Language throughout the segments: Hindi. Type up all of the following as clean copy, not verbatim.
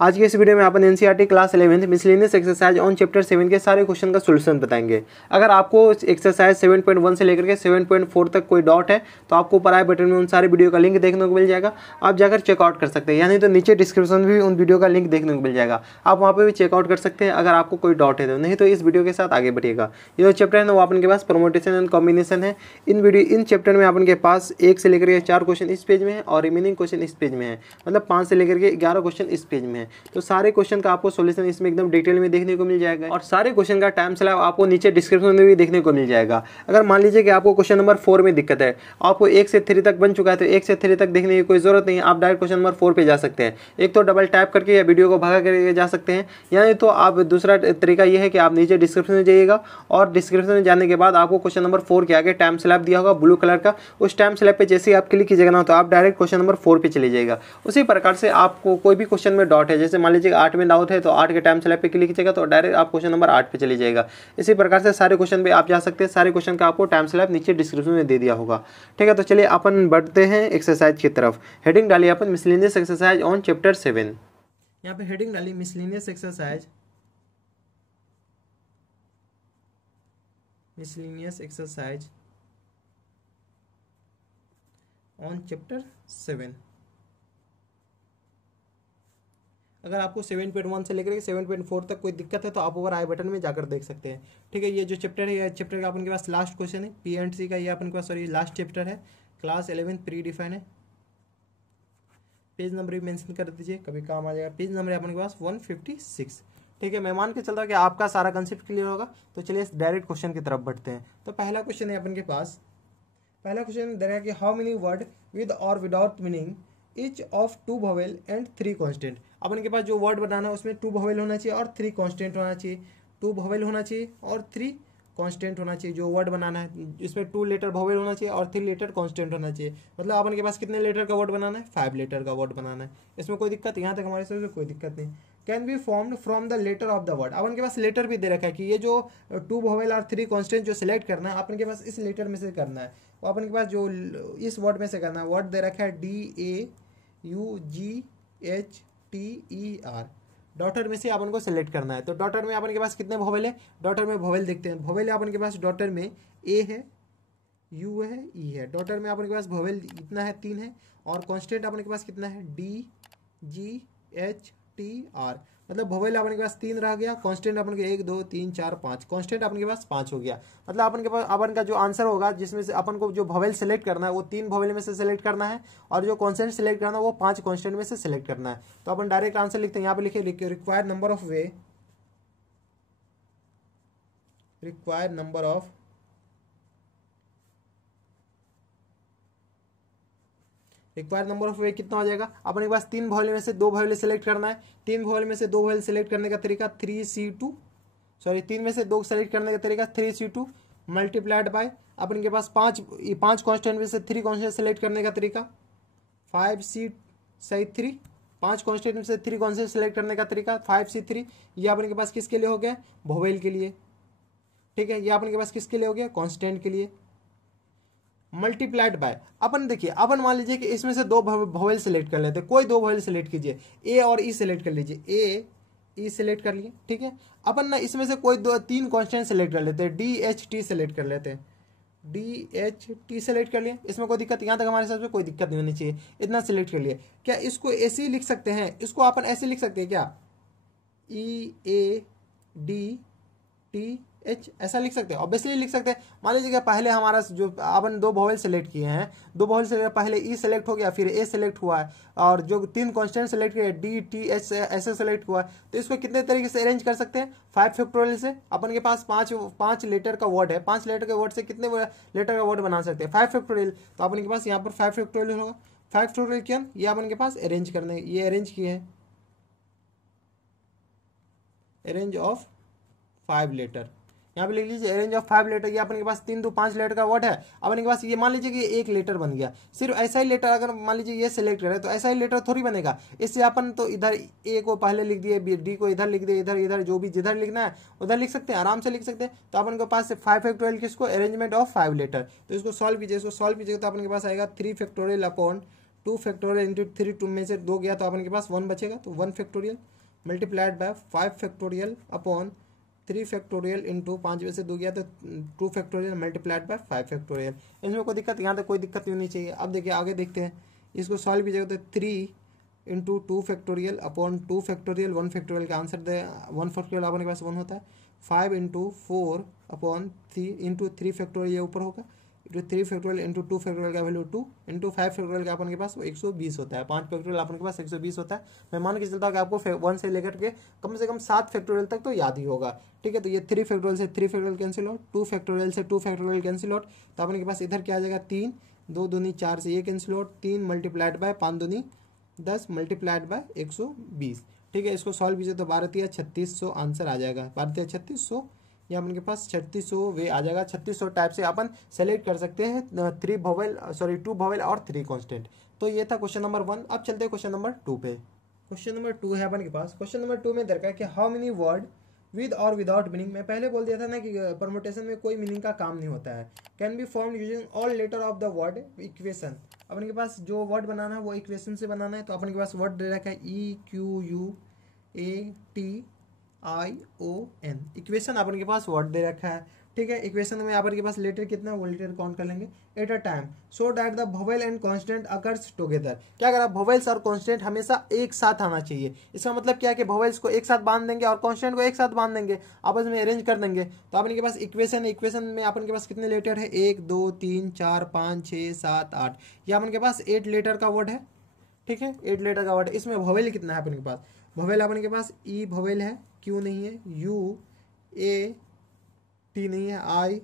आज के इस वीडियो में अपन NCERT class 11 miscellaneous exercise on chapter 7 के सारे क्वेश्चन का सॉल्यूशन बताएंगे। अगर आपको एक्सरसाइज 7.1 से लेकर के 7.4 तक कोई डाउट है तो आपको ऊपर आई बटन में उन सारे वीडियो का लिंक देखने को मिल जाएगा, आप जाकर चेकआउट कर सकते हैं। यानी तो नीचे डिस्क्रिप्शन में भी उन वीडियो का लिंक देखने को मिल जाएगा, आप वहाँ पर भी चेकआउट कर सकते हैं अगर आपको कोई डाउट है तो। नहीं तो इस वीडियो के साथ आगे बढ़िएगा। ये जो चैप्टर है ना वो अपन के पास परमुटेशन एंड कॉम्बिनेशन है। इन चैप्टर में अपन के पास 1 से लेकर के 4 क्वेश्चन इस पेज में है और रिमेनिंग क्वेश्चन इस पेज में है, मतलब 5 से लेकर के 11 क्वेश्चन इस पेज में है। तो सारे क्वेश्चन का आपको सॉल्यूशन इसमें एकदम डिटेल में देखने को मिल जाएगा और सारे क्वेश्चन का टाइम स्लैब आपको नीचे डिस्क्रिप्शन में भी देखने को मिल जाएगा। अगर मान लीजिए कि आपको क्वेश्चन नंबर 4 में दिक्कत है, आपको 1 से 3 तक बन चुका है तो 1 से 3 तक देखने की कोई जरूरत नहीं है, आप डायरेक्ट क्वेश्चन नंबर 4 पे जा सकते हैं। एक तो डबल टैप करके या वीडियो को भगा करके जा सकते हैं, यानी तो आप दूसरा तरीका यह है कि आप नीचे डिस्क्रिप्शन में जाइएगा और डिस्क्रिप्शन में जाने के बाद आपको क्वेश्चन नंबर 4 के आगे टाइम स्लैब दिया होगा ब्लू कलर का, उस टाइम स्लैब पे जैसे ही आप क्लिक कीजिएगा ना तो आप डायरेक्ट क्वेश्चन नंबर 4 पे चले जाइएगा। उसी प्रकार से आपको कोई भी क्वेश्चन में डाउट है, जैसे मान लीजिए 8 में डाउट है तो 8 के टाइम स्लैब पे क्लिक कीजिएगा तो डायरेक्ट आप क्वेश्चन नंबर 8 पे चले जाएगा। इसी प्रकार से सारे क्वेश्चन पे आप जा सकते हैं, सारे क्वेश्चन का आपको टाइम स्लैब नीचे डिस्क्रिप्शन में दे दिया होगा। ठीक है, तो चलिए अपन बढ़ते हैं एक्सरसाइज की तरफ। हेडिंग डालिए अपन मिसलेनियस एक्सरसाइज ऑन चैप्टर 7। यहाँ पे हेडिंग डाली मिसलेनियस एक्सरसाइज ऑन चैप्टर 7। अगर आपको 7.1 से लेकर 7.4 तक कोई दिक्कत है तो आप ऊपर आई बटन में जाकर देख सकते हैं। ठीक है, ये जो चैप्टर है, ये चैप्टर का अपन के पास लास्ट क्वेश्चन है पीएनसी का, ये अपन के पास सॉरी लास्ट चैप्टर है, क्लास 11 प्री डिफाइन है। पेज नंबर भी मेंशन कर दीजिए, कभी काम आ जाएगा। पेज नंबर है अपन के पास 156। ठीक है, मैं मान के चलता हूँ कि आपका सारा कंसेप्ट क्लियर होगा। तो चलिए डायरेक्ट क्वेश्चन की तरफ बढ़ते हैं। तो पहला क्वेश्चन है अपन के पास, पहला क्वेश्चन दे रहा है कि how many word with or without meaning each of 2 vowel and 3 constant. अपन के पास जो वर्ड बनाना है उसमें 2 वोवेल होना चाहिए और 3 कॉन्स्टेंट होना चाहिए। 2 वोवेल होना चाहिए और 3 कॉन्स्टेंट होना चाहिए। जो वर्ड बनाना है इसमें 2 लेटर वोवेल होना चाहिए और 3 लेटर कॉन्स्टेंट होना चाहिए। मतलब अपन के पास कितने लेटर का वर्ड बनाना है, 5 लेटर का वर्ड बनाना है। इसमें कोई दिक्कत, यहाँ तक हमारे से कोई दिक्कत नहीं। Can be formed from the letter of the word. अपन के पास लेटर भी दे रखा है कि ये जो 2 वोवेल और 3 कॉन्स्टेंट जो सिलेक्ट करना है अपन के पास इस लेटर में से करना है, वो अपन के पास जो इस वर्ड में से करना है। वर्ड दे रखा है DAUGHTER। डॉटर में से अपन को सिलेक्ट करना है। तो डॉटर में अपन के पास कितने वोवेल है, डॉटर में वोवेल देखते हैं। वोवेल अपन के पास डॉटर में ए है, यू है, ई है। डॉटर में अपन के पास वोवेल इतना है 3 है और कॉन्स्टेंट अपन के पास कितना है DGHTR। मतलब वोवेल अपन के पास 3 रह गया, कांस्टेंट अपन के 1 2 3 4 5, कांस्टेंट अपन के पास 5 हो गया। मतलब अपन के पास अपन का जो आंसर होगा जिसमें से अपन को जो वोवेल सेलेक्ट करना है वो 3 वोवेल में से सेलेक्ट करना है और जो कांस्टेंट सेलेक्ट करना है वो 5 कांस्टेंट में से सेलेक्ट करना है। तो अपन डायरेक्ट आंसर लिखते हैं, यहाँ पे लिखिए required number of way, required number of way कितना हो जाएगा। अपने पास 3 वोवेल में से 2 वोवेल सेलेक्ट करना है। 3 वोवेल में से 2 वोवेल सेलेक्ट करने का तरीका 3 में से 2 सेलेक्ट करने का तरीका 3C2 मल्टीप्लाइड बाय अपन के पास 5 कांस्टेंट में से 3 कांस्टेंट सेलेक्ट करने का तरीका 5C3। 5 कांस्टेंट में से 3 कांस्टेंट सेलेक्ट करने का तरीका 5C3। ये अपन के पास किसके लिए हो गया, वोवेल के लिए। ठीक है, ये अपन के पास किसके लिए हो गया, कांस्टेंट के लिए। मल्टीप्लाइड बाय अपन देखिए, अपन मान लीजिए कि इसमें से 2 वोवेल सेलेक्ट कर लेते हैं, कोई 2 वोवेल सेलेक्ट कीजिए, ए और ई सेलेक्ट कर लीजिए, ए ई सेलेक्ट कर लिए। ठीक है, अपन ना इसमें से कोई 3 कांस्टेंट सेलेक्ट कर लेते हैं, DHT सेलेक्ट कर लेते हैं, DHT सेलेक्ट कर लिए। इसमें कोई दिक्कत, यहाँ तक हमारे हिसाब से कोई दिक्कत नहीं होनी चाहिए, इतना सेलेक्ट कर लिए। क्या इसको ऐसे ही लिख सकते हैं, इसको अपन ऐसे लिख सकते हैं क्या, EADTH ऐसा लिख सकते हैं, ऑब्वियसली लिख सकते हैं। मान लीजिए पहले हमारा जो अपन 2 वोवेल सेलेक्ट किए हैं, 2 वोवेल से पहले ई सेलेक्ट हो गया, फिर ए सेलेक्ट हुआ है और जो 3 कांस्टेंट सेलेक्ट किए DTH ऐसे सेलेक्ट हुआ है। तो इसको कितने तरीके से अरेंज कर सकते हैं, 5 फैक्टोरियल से। अपन के पास 5 लेटर का वर्ड है, 5 लेटर के वर्ड से कितने लेटर का वर्ड बना सकते हैं, 5 फैक्टोरियल। तो अपन के पास यहाँ पर 5 फैक्टोरियल होगा। 5 फैक्टोरियल क्या, ये अपन के पास अरेंज करने, ये अरेंज किए हैं, अरेंज ऑफ 5 लेटर। यहाँ पे लिख लीजिए अरेंज ऑफ 5 लेटर। ये अपन के पास 3 2 5 लेटर का वर्ड है। अपन के पास ये मान लीजिए कि एक लेटर बन गया, सिर्फ ऐसा ही लेटर अगर मान लीजिए ये सिलेक्ट करें तो ऐसा ही लेटर थोड़ी बनेगा। इससे अपन तो इधर ए को पहले लिख दिए, डी को इधर लिख दिए, इधर इधर जो भी जिधर लिखना है उधर लिख सकते हैं, आराम से लिख सकते हैं। तो अपन के पास 5 फैक्टोरियल किसको, अरेंजमेंट ऑफ 5 लेटर। तो इसको सॉल्व कीजिए, इसको सॉल्व कीजिए तो अपन के पास आएगा 3 फैक्टोरियल अपॉन 2 फैक्टोरियल इंटू 3, 2 में से 2 गया तो अपन के पास 1 बचेगा, तो 1 factorial multiplied by 5 factorial upon 3 factorial into 5 में से 2 गया तो 2 फैक्टोरियल मल्टीप्लाइड बाय 5 फैक्टोरियल। इसमें कोई दिक्कत, यहाँ तक कोई दिक्कत नहीं होनी चाहिए। अब देखिए आगे देखते हैं, इसको सॉल्व कीजिएगा तो 3 into 2 factorial upon 2 factorial 1 factorial का आंसर दे 1 फैक्टोरियल अपने पास 1 होता है। 5 इंटू 4 अपॉन 3 इंटू 3 फैक्टोरियल ये ऊपर होगा, इंटू 3 फैक्टोरियल इंटू 2 फैक्टोरियल का वैल्यू 2 इंटू 5 फैक्टोरियल का अपन के पास 120 होता है। 5 फैक्टोरियल अपन के पास 120 होता है। मैं मान के चलता हूँ कि आपको 1 से लेकर के कम से कम 7 फैक्टोरियल तक तो याद ही होगा, ठीक है। तो ये 3 फैक्टोरियल से 3 फैक्टोरियल कैंसिल आउट, 2 फैक्टोरियल से 2 फैक्टोरियल कैंसिल आउट, तो अपन के पास इधर क्या आ जाएगा 3, 2 दूनी 4 से ये कैंसिल आउट, 3 मल्टीप्लाइड बाय 5 दूनी 10 मल्टीप्लाइड बाय 120, ठीक है। इसको सॉल्व कीजिए तो 12 या 3600 आंसर आ जाएगा। 12 या 3600 या अपन के पास 3600 वे आ जाएगा। 3600 टाइप से अपन सेलेक्ट कर सकते हैं 2 वोवेल और 3 कॉन्स्टेंट। तो ये था क्वेश्चन नंबर 1। अब चलते हैं क्वेश्चन नंबर 2 पे। क्वेश्चन नंबर 2 है अपन के पास। क्वेश्चन नंबर 2 में दरकार कि how many word with or without meaning, मैं पहले बोल दिया था ना कि परमुटेशन में कोई मीनिंग का काम नहीं होता है, can be form using all letter of the word equation. अपन के पास जो वर्ड बनाना है वो इक्वेशन से बनाना है। तो अपन के पास वर्ड दे रखा है EQUATION, इक्वेशन अपन के पास वर्ड दे रखा है, ठीक है। इक्वेशन में अपन के पास लेटर कितना, वो लेटर काउंट कर लेंगे eight a time so that the vowel and constant occurs together. क्या करा, वोवेल्स और कांस्टेंट हमेशा एक साथ आना चाहिए। इसका मतलब क्या है कि वोवेल्स को एक साथ बांध देंगे और कांस्टेंट को एक साथ बांध देंगे, आपस में अरेंज कर देंगे। तो अपन के पास इक्वेशन है, इक्वेशन में अपन के पास कितने लेटर है, 1 2 3 4 5 6 7 8, ये अपन के पास 8 लेटर का वर्ड है, ठीक है। 8 लेटर का वर्ड है। इसमें वोवेल कितना है अपन के पास, वोवेल अपन के पास ई वोवेल है, क्यू नहीं है, यू ए टी नहीं है, आई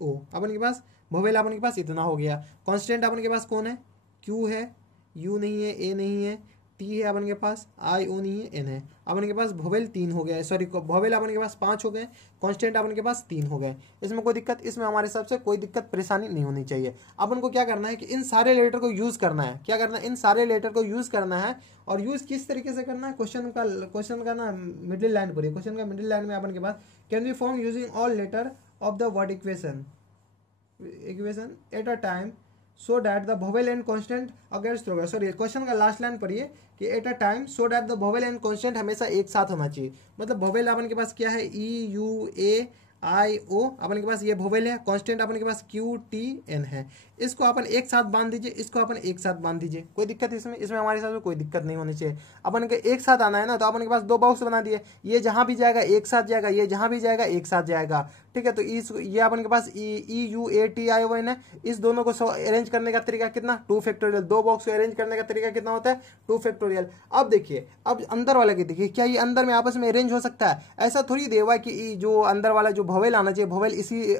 ओ अपन के पास वोवेल अपन के पास इतना हो गया। कांस्टेंट अपन के पास कौन है, क्यू है, यू नहीं है, ए नहीं है, टी है अपन के पास, आई ओ नहीं है, एन है। अपन के पास वोवेल 3 हो गया, सॉरी वोवेल अपन के पास 5 हो गए, कांस्टेंट अपन के पास 3 हो गए। इसमें कोई दिक्कत, इसमें हमारे हिसाब से कोई दिक्कत परेशानी नहीं होनी चाहिए। अपन को क्या करना है कि इन सारे लेटर को यूज करना है। क्या करना है, इन सारे लेटर को यूज करना है। और यूज किस तरीके से करना है, क्वेश्चन का ना मिडिल लाइन पर, क्वेश्चन का मिडिल लाइन में अपन के पास can be form using all letter of the word equation at a time so that the vowel and constant against होगा। सॉरी, क्वेश्चन का लास्ट लाइन पढ़िए कि at a time so that the vowel and constant हमेशा एक साथ होना चाहिए। मतलब वोवेल अपन के पास क्या है, EUAIO अपन के पास ये वोवेल है, कांस्टेंट अपन के पास QTN है। इसको अपन एक साथ बांध दीजिए, इसको अपन एक साथ बांध दीजिए, कोई दिक्कत इसमें हमारे हिसाब से कोई दिक्कत नहीं होनी चाहिए। अपन के एक साथ आना है ना, तो अपन के पास 2 बॉक्स बना दिए, ये जहां भी जाएगा एक साथ जाएगा, ये जहां भी जाएगा एक साथ जाएगा, ठीक है। तो ये अपन के पास EUATION है। इस दोनों को अरेंज करने का तरीका कितना, 2 फैक्टोरियल। 2 बॉक्स को अरेंज करने का तरीका कितना होता है, 2 फैक्टोरियल। अब देखिए, अब अंदर वाला की देखिए, क्या ये अंदर में आपस में अरेंज हो सकता है, ऐसा थोड़ी दिया हुआ है कि जो अंदर वाला जो वोवेल आना चाहिए, वोवेल इसी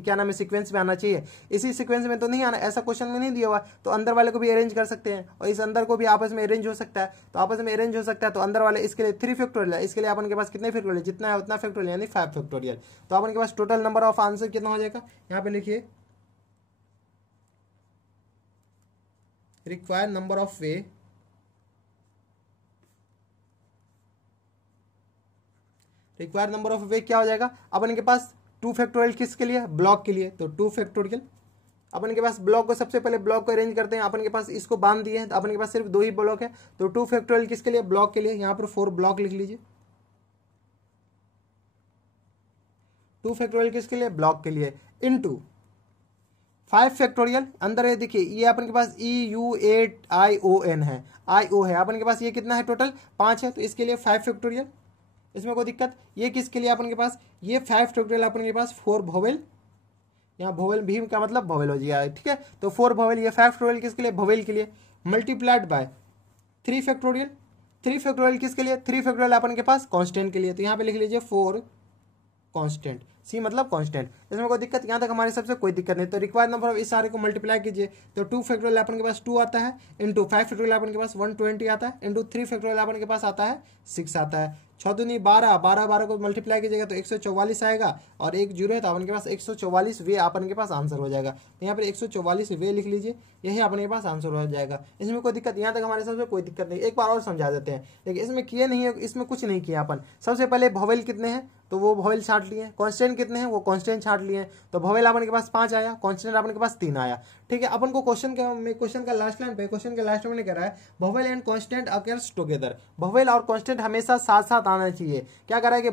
क्या नाम है सीक्वेंस में आना चाहिए, इसी सीक्वेंस में तो नहीं आना, ऐसा क्वेश्चन में नहीं दिया हुआ। तो अंदर वाले को भी अरेंज कर सकते हैं और इस अंदर को भी आपस में अरेंज हो सकता है। तो आपस में अरेंज हो सकता है, तो अंदर वाले इसके लिए 3 फैक्टोरियल है, इसके लिए अपन के पास कितने फैक्टोरियल, जितना है उतना फैक्टोरियल, यानी 5 फैक्टोरियल। तो अपन के पास टोटल नंबर ऑफ आंसर कितना हो जाएगा, यहाँ पे लिखिए रिक्वायर्ड नंबर ऑफ वे क्या हो जाएगा अपन के पास, 2 फैक्टोरियल किसके लिए, ब्लॉक के लिए, तो 2 फैक्टोरियल। अपन के पास ब्लॉक को सबसे पहले ब्लॉक को अरेंज करते हैं। अपन के पास इसको बांध दिए हैं, तो अपन के पास सिर्फ 2 ही ब्लॉक है, तो 2 फैक्टोरियल किसके लिए, ब्लॉक के लिए। यहाँ पर 4 ब्लॉक लिख लीजिए, 2 फैक्टोरियल किसके लिए, ब्लॉक के लिए, इनटू 5 फैक्टोरियल अंदर है। देखिए ये अपन के पास EUAION है, IO है, अपन के पास ये कितना है, टोटल 5 है, तो इसके लिए 5 फैक्टोरियल। इसमें कोई दिक्कत, ये किसके लिए अपन के पास, ये 5 फैक्टोरियल अपन के पास 4 वोवेल, यहाँ वोवेल भीम का मतलब वोवेल हो जाएगा, ठीक है। तो 4 वोवेल, ये 5 फैक्टोरियल किसके लिए, वोवेल के लिए, मल्टीप्लाइड बाय 3 फैक्टोरियल। 3 फैक्टोरियल किसके लिए, 3 फैक्टोरियल अपन के पास कांस्टेंट के लिए। तो यहाँ पे लिख लीजिए 4 कांस्टेंट, सी मतलब कांस्टेंट। इसमें कोई दिक्कत, यहाँ तक हमारे सबसे कोई दिक्कत नहीं। तो रिक्वायर्ड नंबर ऑफ इस सारे को मल्टीप्लाई कीजिए, तो 2 फैक्टोरियल अपन के पास 2 आता है, इंटू 5 फैक्टोरियल अपन के पास 120 आता है, इंटू 3 फैक्टोरियल अपन के पास आता है 6 आता है। 6 दूनी 12, 12 को मल्टीप्लाई कीजिएगा तो 144 आएगा, और 1 जीरो है तो अपन के पास 144 वे अपन के पास आंसर हो जाएगा। तो यहाँ पर 144 वे लिख लीजिए, यही अपन के पास आंसर हो जाएगा। इसमें कोई दिक्कत, यहाँ तक हमारे सबसे कोई दिक्कत नहीं। एक बार और समझा देते हैं, देखिए इसमें किए नहीं है, इसमें कुछ नहीं किया अपन। सबसे पहले वोवेल कितने हैं, तो वो भवेल छाट लिए। कांस्टेंट कितने हैं, वो कांस्टेंट छाट लिए। तो भवेल अपन के पास 5 आया, कांस्टेंट अपन के पास 3 आया। ठीक है, अपन को क्वेश्चन का लास्ट लाइन पे, क्वेश्चन के लास्ट में कह रहा है भवेल एंड कांस्टेंट अकर्स टुगेदर। भवेल और कांस्टेंट हमेशा साथ साथ आना चाहिए। क्या कह रहा है कि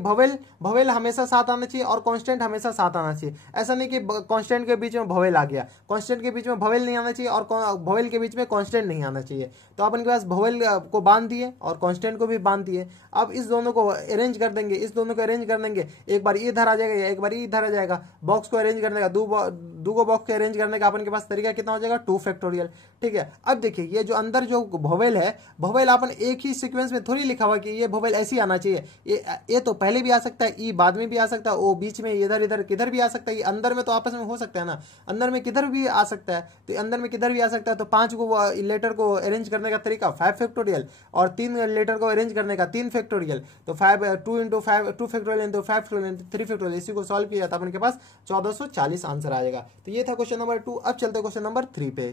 भवेल हमेशा साथ आना चाहिए और कांस्टेंट हमेशा साथ आना चाहिए। ऐसा नहीं कि कांस्टेंट के बीच में भवेल आ गया, कांस्टेंट के बीच में भवेल नहीं आना चाहिए और भवेल के बीच में कांस्टेंट नहीं आना चाहिए। तो अपन के पास भवेल को बांध दिए और कांस्टेंट को भी बांध दिए। अब इस दोनों को अरेंज कर देंगे, इस दोनों को अरेंज कर देंगे, एक बार ये इधर आ जाएगा, एक बार ये इधर आ जाएगा। बॉक्स को अरेंज करने का, दो बॉक्स को अरेंज करने का अपन के पास तरीका कितना हो जाएगा, 2 फैक्टोरियल। ठीक है, अब देखिए ये जो अंदर जो भवेल है, भवेल अपन एक ही सीक्वेंस में थोड़ी लिखा हुआ कि ये भवेल ऐसे ही आना चाहिए। ये तो पहले भी आ सकता है, ई बाद में भी आ सकता है, ओ बीच में इधर इधर किधर भी आ सकता है। ये अंदर में तो आपस में हो सकता है ना, अंदर में किधर भी आ सकता है, तो अंदर में किधर भी आ सकता है। तो 5 को लेटर को अरेंज करने का तरीका 5 फैक्टोरियल और 3 लेटर को अरेंज करने का 3 फैक्टोरियल। तो 2 into 5 2 factorial into 5 factorial 3 factorial, इसी को सॉल्व किया था अपन के पास 1440 आंसर आ जाएगा। तो ये था क्वेश्चन नंबर 2। अब चलते क्वेश्चन नंबर 3 पे।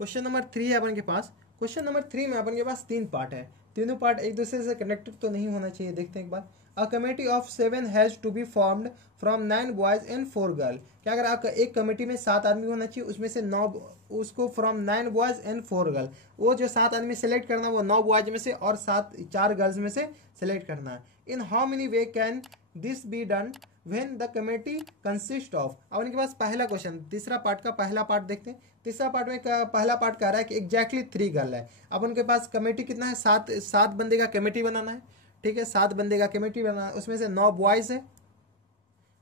क्वेश्चन नंबर 3 है अपन के पास। क्वेश्चन नंबर 3 में अपन के पास 3 पार्ट है, तीनों पार्ट एक दूसरे से कनेक्टेड तो नहीं होना चाहिए। देखते हैं एक बार। A committee of 7 has to be formed from 9 boys and 4 girl. क्या अगर एक कमेटी में 7 आदमी होना चाहिए, उसमें से 9 उसको फ्रॉम 9 बॉयज एंड 4 गर्ल, वो जो 7 आदमी सेलेक्ट करना है वो 9 बॉयज में से और 4 गर्ल्स में से सेलेक्ट करना है। इन how many way can this be done when the committee consist of. अब इनके पास पहला क्वेश्चन, तीसरा पार्ट का पहला पार्ट देखते हैं। तीसरा पार्ट में पहला पार्ट कह रहा है कि एग्जैक्टली 3 गर्ल है। अब उनके पास कमेटी कितना है, 7 बंदे का कमेटी बनाना है। ठीक है, 7 बंदे का कमेटी बनाना है, उसमें से 9 बॉयज है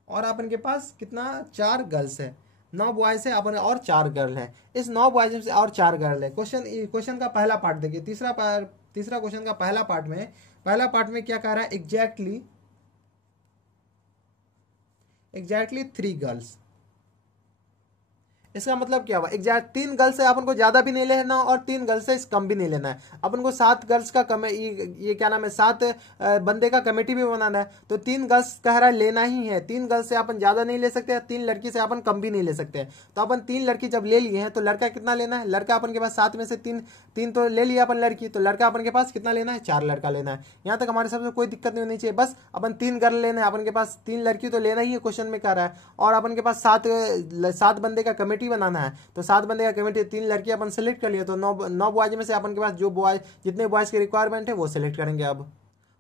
और अपन के पास कितना 4 गर्ल्स है। 9 बॉयज है अपन और 4 गर्ल है। इस 9 बॉयज में से और 4 गर्ल है। क्वेश्चन का पहला पार्ट देखिए, तीसरा क्वेश्चन का पहला पार्ट में क्या कह रहा है, एग्जैक्टली 3 गर्ल्स। इसका मतलब क्या हुआ, एग्जैक्ट 3 गर्ल्स से अपन को ज्यादा भी नहीं लेना और 3 गर्ल्स से कम भी नहीं लेना है। अपन को 7 गर्ल्स का ये क्या नाम है, 7 बंदे का कमेटी भी बनाना है। तो 3 गर्ल्स कह रहा है लेना ही है। 3 गर्ल्स से अपन ज्यादा नहीं ले सकते, 3 लड़की से अपन कम भी नहीं ले सकते। तो अपन 3 लड़की जब ले लिए हैं तो लड़का कितना लेना है, लड़का अपन के पास 7 में से 3 तो ले लिया अपन लड़की, तो लड़का अपन के पास कितना लेना है, 4 लड़का लेना है। यहाँ तक हमारे सबसे कोई दिक्कत नहीं होनी चाहिए। बस अपन 3 गर्ल लेना है, अपन के पास 3 लड़की तो लेना ही है, क्वेश्चन में कह रहा है। और अपन के पास 7 बंदे का कमेटी बनाना है। तो 7 बंदे का कमेटी, 3 लड़की अपन सेलेक्ट कर लिए। तो 9 बॉयज में से अपन के पास जो बॉयज, जितने बॉयज की रिक्वायरमेंट है वो सेलेक्ट करेंगे। अब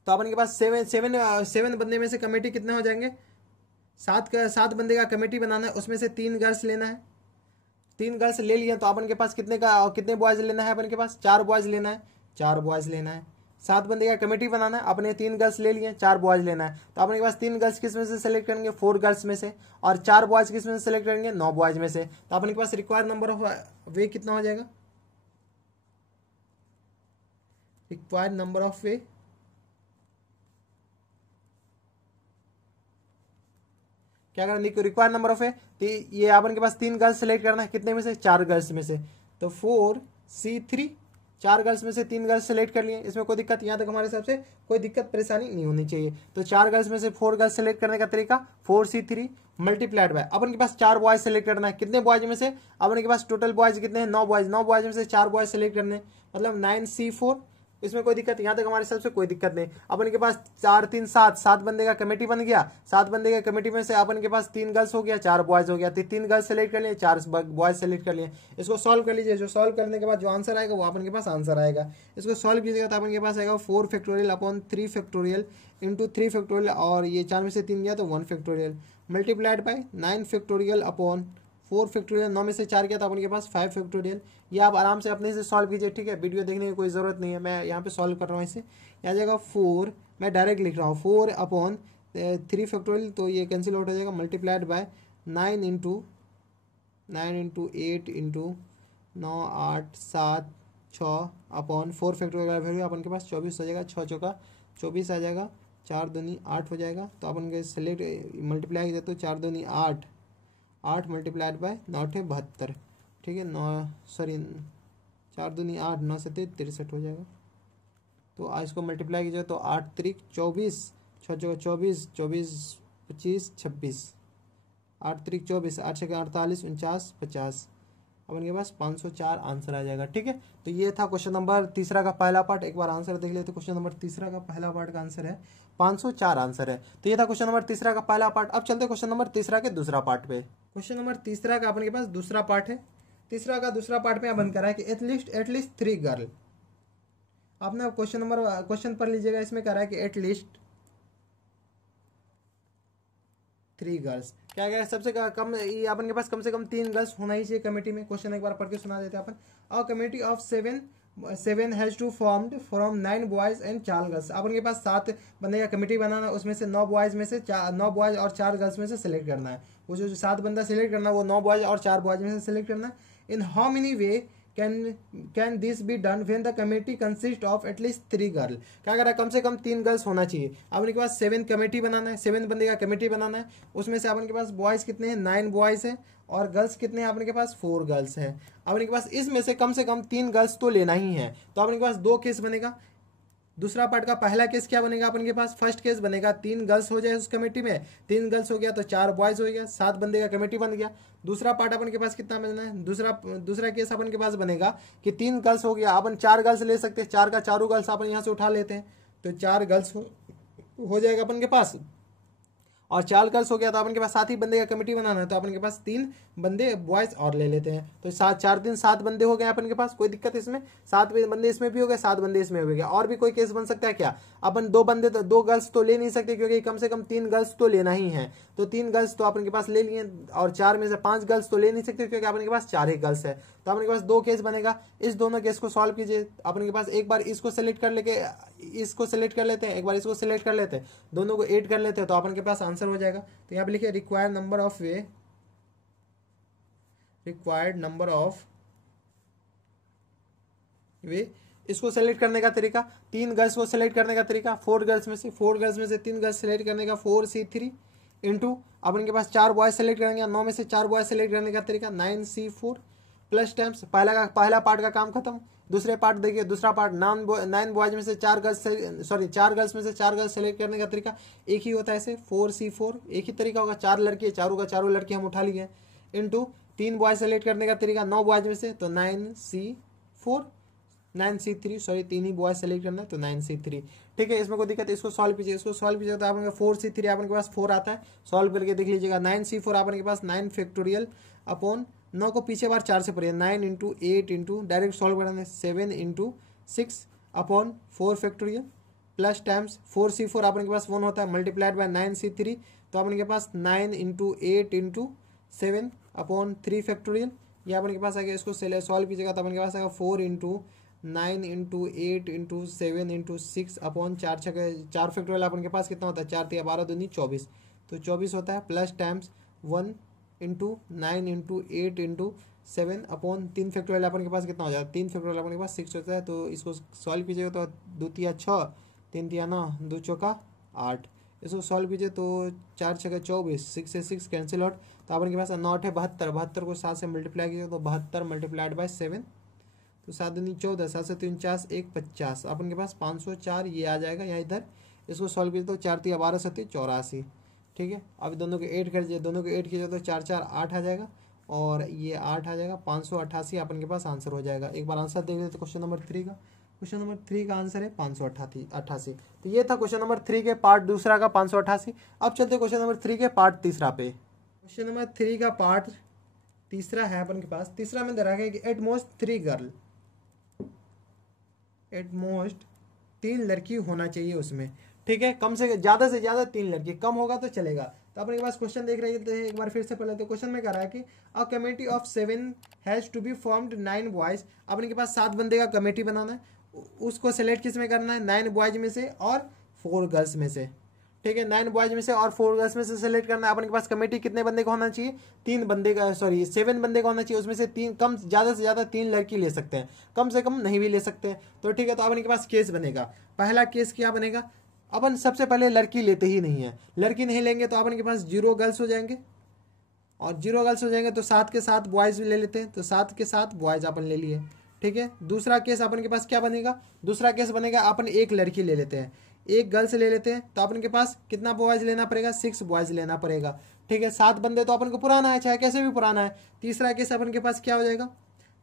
तो अपन के पास 7 बंदे में से कमेटी कितने हो जाएंगे, 7 बंदे का कमेटी बनाना है, उसमें से 3 गर्ल्स लेना है। 3 गर्ल्स ले लिए तो अपन के पास कितने बॉयज लेना है, अपन के पास 4 बॉयज लेना है, 4 बॉयज लेना है। 7 बंदे का कमेटी बनाना है, अपने 3 गर्ल्स ले लिए, 4 बॉयज लेना है। तो अपने पास 3 गर्ल्स किस में से सेलेक्ट करेंगे, 4 गर्ल्स में से, और 4 बॉयज किस में से सेलेक्ट करेंगे, 9 बॉयज में से। तो अपने पास रिक्वायर्ड नंबर ऑफ वे कितना हो जाएगा, रिक्वायर्ड नंबर ऑफ वे क्या करना, रिक्वायर्ड नंबर ऑफ वे। तो ये अपन के पास 3 गर्ल्स सेलेक्ट करना है, कितने में से, 4 गर्ल्स में से। तो 4C3, 4 गर्ल्स में से 3 गर्ल्स सेलेक्ट कर लिए। इसमें कोई दिक्कत, यहाँ तक हमारे हिसाब से कोई दिक्कत परेशानी नहीं होनी चाहिए। तो 4 गर्ल्स में से 4 गर्ल्स सेलेक्ट करने का तरीका 4C3 मल्टीप्लाइड बाय, अपन के पास 4 बॉयज सेलेक्ट करना है, कितने बॉयज में से, अपन के पास टोटल बॉयज कितने हैं, 9 बॉयज। 9 बॉयज में से 4 बॉयज सेलेक्ट करने, मतलब 9C4। इसमें कोई दिक्कत, यहाँ तक हमारे हिसाब से कोई दिक्कत नहीं। अपन के पास 4 3 7 बंदे का कमेटी बन गया। 7 बंदे का कमेटी में से अपन के पास 3 गर्ल्स हो गया, 4 बॉयज हो गया। तो 3 गर्ल्स सेलेक्ट कर लिए, 4 बॉयज सेलेक्ट कर लिए। इसको सॉल्व कर लीजिए, जो सॉल्व करने के बाद जो आंसर आएगा वो अपन के पास आंसर आएगा। इसको सॉल्व कीजिएगा तो अपन के पास आएगा 4 factorial upon 3 factorial into 3 factorial, और ये 4 में से 3 गया तो 1 factorial, multiplied by 9 factorial upon 4 factorial. 9 में से 4 गया तो अपन के पास 5 फैक्टोरियल। ये आप आराम से अपने से सॉल्व कीजिए, ठीक है, वीडियो देखने की कोई ज़रूरत नहीं है। मैं यहाँ पे सॉल्व कर रहा हूँ इसे। आ जाएगा 4, मैं डायरेक्ट लिख रहा हूँ 4 अपॉन 3 फैक्टोरियल, तो ये कैंसिल आउट हो जाएगा, multiplied by 9 into 8 into 9 8 7 6 upon 4 factorial value अपन के पास 24 हो जाएगा। 6 चौका 24 आ जाएगा, 4 दूनी 8 हो जाएगा। तो अपन के सेलेक्ट मल्टीप्लाई किया तो 4 दूनी 8 मल्टीप्लाइड बाय 9 72, ठीक है, 4 दूनी 8 9 से 63 हो जाएगा। तो इसको मल्टीप्लाई कीजिए तो 8 त्रिक 24, 6 चौका 24, 24 25 26, 8 त्रिक 24, 8 छक्के 48 49 50, अपन के पास 504 आंसर आ जाएगा। ठीक है, तो ये था क्वेश्चन नंबर तीसरा का पहला पार्ट। एक बार आंसर देख लेते। क्वेश्चन नंबर तीसरा का पहला पार्ट का आंसर है 504 आंसर है। तो ये था क्वेश्चन नंबर तीसरा का पहला पार्ट। अब चलते क्वेश्चन नंबर तीसरा के दूसरा पार्ट पे। क्वेश्चन नंबर तीसरा का अपन के पास दूसरा पार्ट है। तीसरा का दूसरा पार्ट में अपन करा है कि एटलीस्ट 3 गर्ल। आपने क्वेश्चन पढ़ लीजिएगा। इसमें करा है कि एटलीस्ट 3 गर्ल्स। क्या क्या सबसे कम ये अपन के पास कम से कम 3 गर्ल्स होना ही चाहिए कमेटी में। क्वेश्चन एक बार पढ़ के सुना देते हैं अपन। A committee of 7 has to formed from 9 boys and 4 girls. अपन के पास 7 बंदे का कमेटी बनाना, उसमें से 9 बॉयज और 4 गर्ल्स में से सिलेक्ट करना है। वो जो 7 बंदा सिलेक्ट करना है वो 9 बॉयज और 4 बॉयज में से सिलेक्ट करना है। इन how many way can this be done when the committee consist of at least 3 girl. क्या कह रहा है, कम से कम 3 गर्ल्स होना चाहिए। अपन के पास 7 कमेटी बनाना है, 7 बंदे का कमेटी बनाना है। उसमें से अपन के पास बॉयज कितने हैं, 9 बॉयज हैं और गर्ल्स कितने हैं, अपन के पास 4 गर्ल्स हैं। अपन के पास इसमें से कम 3 गर्ल्स तो लेना ही है। तो अपन के पास 2 केस बनेगा। दूसरा पार्ट का पहला केस क्या बनेगा अपन के पास, फर्स्ट केस बनेगा 3 गर्ल्स हो जाए उस कमेटी में, 3 गर्ल्स हो गया तो 4 बॉयज हो गया, 7 बंदे का कमेटी बन गया। दूसरा पार्ट अपन के पास कितना बना है, दूसरा केस अपन के पास बनेगा कि 3 गर्ल्स हो गया, अपन 4 गर्ल्स ले सकते हैं, 4 का चारों गर्ल्स अपन यहाँ से उठा लेते हैं तो 4 गर्ल्स हो जाएगा अपन के पास। और 4 गर्ल्स हो गया तो अपन के पास 7 ही बंदे का कमेटी बनाना है तो अपन के पास 3 बंदे बॉयज और ले लेते हैं। तो 4 3 7 बंदे हो गए अपन के पास, कोई दिक्कत इसमें, 7 बंदे इसमें भी हो गए, 7 बंदे इसमें हो गए। और भी कोई केस बन सकता है क्या, अपन 2 गर्ल्स तो ले नहीं सकते क्योंकि कम से कम 3 गर्ल्स तो लेना ही है। तो 3 गर्ल्स तो अपन के पास ले लिए और 4 में से 5 गर्ल्स तो ले नहीं सकते क्योंकि अपन के पास 4 ही गर्ल्स है। तो अपन के पास 2 केस बनेगा। इस दोनों केस को सॉल्व कीजिए। अपन के पास एक बार इसको सेलेक्ट कर लेके इसको सेलेक्ट कर लेते हैं, एक बार इसको सेलेक्ट कर लेते हैं, दोनों को ऐड कर लेते हैं तो अपन के पास आंसर हो जाएगा। तो यहाँ पे लिखिए रिक्वायर्ड नंबर ऑफ वे। इसको सेलेक्ट करने का तरीका, 3 गर्ल्स को सेलेक्ट करने का तरीका, 4 गर्ल्स में से 3 गर्ल्स सेलेक्ट करने का 4C3 इंटू अपन के पास 4 बॉयज सेलेक्ट करेंगे, 9 में से 4 बॉयज सेलेक्ट करने का तरीका 9C4 प्लस टाइम्स। पहला पार्ट का काम खत्म। दूसरे पार्ट देखिए, दूसरा पार्ट 9 बॉयज में से 4 गर्ल्स में से 4 गर्ल्स सेलेक्ट करने का तरीका एक ही होता है, ऐसे 4C4 एक ही तरीका होगा। 4 लड़की, चारों का चारों लड़की हम उठा लिए इंटू 3 बॉयज सेलेक्ट करने का तरीका 9 बॉयज में से तो 9C3 3 ही बॉयज सेलेक्ट करना है तो 9C3। ठीक है, इसमें कोई दिक्कत, इसको सॉल्व कीजिए। इसको सॉल्व कीजिए तो आपके 4C3 आपके पास 4 आता है, सॉल्व करके देख लीजिएगा। 9C4 आपके पास 9 फैक्टोरियल अपॉन 9 को पीछे बार 4 से पढ़िए, 9 इंटू 8 इंटू डायरेक्ट सॉल्व करना है 7 into 6 upon 4 factorial plus times 4C4 आपके पास 1 होता है मल्टीप्लाइड बाय 9C3 तो आपके पास 9 इंटू 8 इंटू 7 अपॉन 3 फैक्टोरियल। ये आपके पास आ गया। इसको सॉल्व कीजिएगा तो आपके पास आएगा 4 into 9 into 8 into 7 into 6 upon 4 factorial आपके पास कितना होता है, 4 3 12 दूनी 24 तो 24 होता है plus times 1 into 9 into 8 into 7 upon 3 factorial अपन के पास कितना हो जाता है, 3 फैक्टोरियल अपन के पास 6 होता है। तो इसको सॉल्व कीजिएगा तो 2 तिया 6 3 तिया 9 2 चौका 8। इसको सॉल्व कीजिए तो 4 6 24 6 से 6 कैंसिल आउट तो अपन के पास 9 है 72 को 7 से मल्टीप्लाई कीजिए तो 72 मल्टीप्लाइड बाय 7 तो 7 दूनी 14 7 से 3 49 1 50 अपन के पास 504 ये आ जाएगा यहाँ इधर। इसको सॉल्व कीजिए तो 4 तिया 12 7 84। ठीक है, अब दोनों को ऐड कर दीजिए, दोनों को ऐड कीजिए तो 4 4 8 आ जाएगा और ये 8 आ जाएगा, 588 अपन के पास आंसर हो जाएगा। एक बार आंसर देख लेते तो क्वेश्चन नंबर 3 का। क्वेश्चन नंबर 3 का आंसर है 588। तो ये था क्वेश्चन नंबर 3 के पार्ट दूसरा का 588। अब चलते क्वेश्चन नंबर 3 के पार्ट तीसरा पे। क्वेश्चन नंबर 3 का पार्ट तीसरा है अपन के पास। तीसरा में दे रखा है कि एट मोस्ट 3 लड़की होना चाहिए उसमें। ठीक है, कम से ज़्यादा 3 लड़की, कम होगा तो चलेगा। तो अपने पास क्वेश्चन देख रहे थे एक बार फिर से पहले। तो क्वेश्चन में कह रहा है कि a committee of 7 has to be formed 9 boys. अपने के पास 7 बंदे का कमेटी बनाना है, उसको सेलेक्ट किस में करना है, 9 बॉयज में से और 4 गर्ल्स में से। ठीक है, 9 बॉयज में से और 4 गर्ल्स में से सेलेक्ट करना है। अपन के पास कमेटी कितने बंदे का होना चाहिए, 7 बंदे का होना चाहिए। उसमें से 3 कम ज़्यादा से ज़्यादा 3 लड़की ले सकते हैं, कम से कम नहीं भी ले सकते हैं। तो ठीक है, तो अपन के पास केस बनेगा। पहला केस क्या बनेगा, अपन सबसे पहले लड़की लेते ही नहीं है। लड़की नहीं लेंगे तो अपन के पास 0 गर्ल्स हो जाएंगे और 0 गर्ल्स हो जाएंगे तो 7 के 7 बॉयज़ भी ले लेते हैं तो 7 के 7 बॉयज़ अपन ले लिए। ठीक है, दूसरा केस अपन के पास क्या बनेगा, दूसरा केस बनेगा अपन एक लड़की ले लेते हैं। एक गर्ल्स ले लेते हैं तो अपन के पास कितना बॉयज लेना पड़ेगा, 6 बॉयज लेना पड़ेगा। ठीक है, 7 बंदे तो अपन को पुराना है, चाहे कैसे भी पुराना है। तीसरा केस अपन के पास क्या हो जाएगा,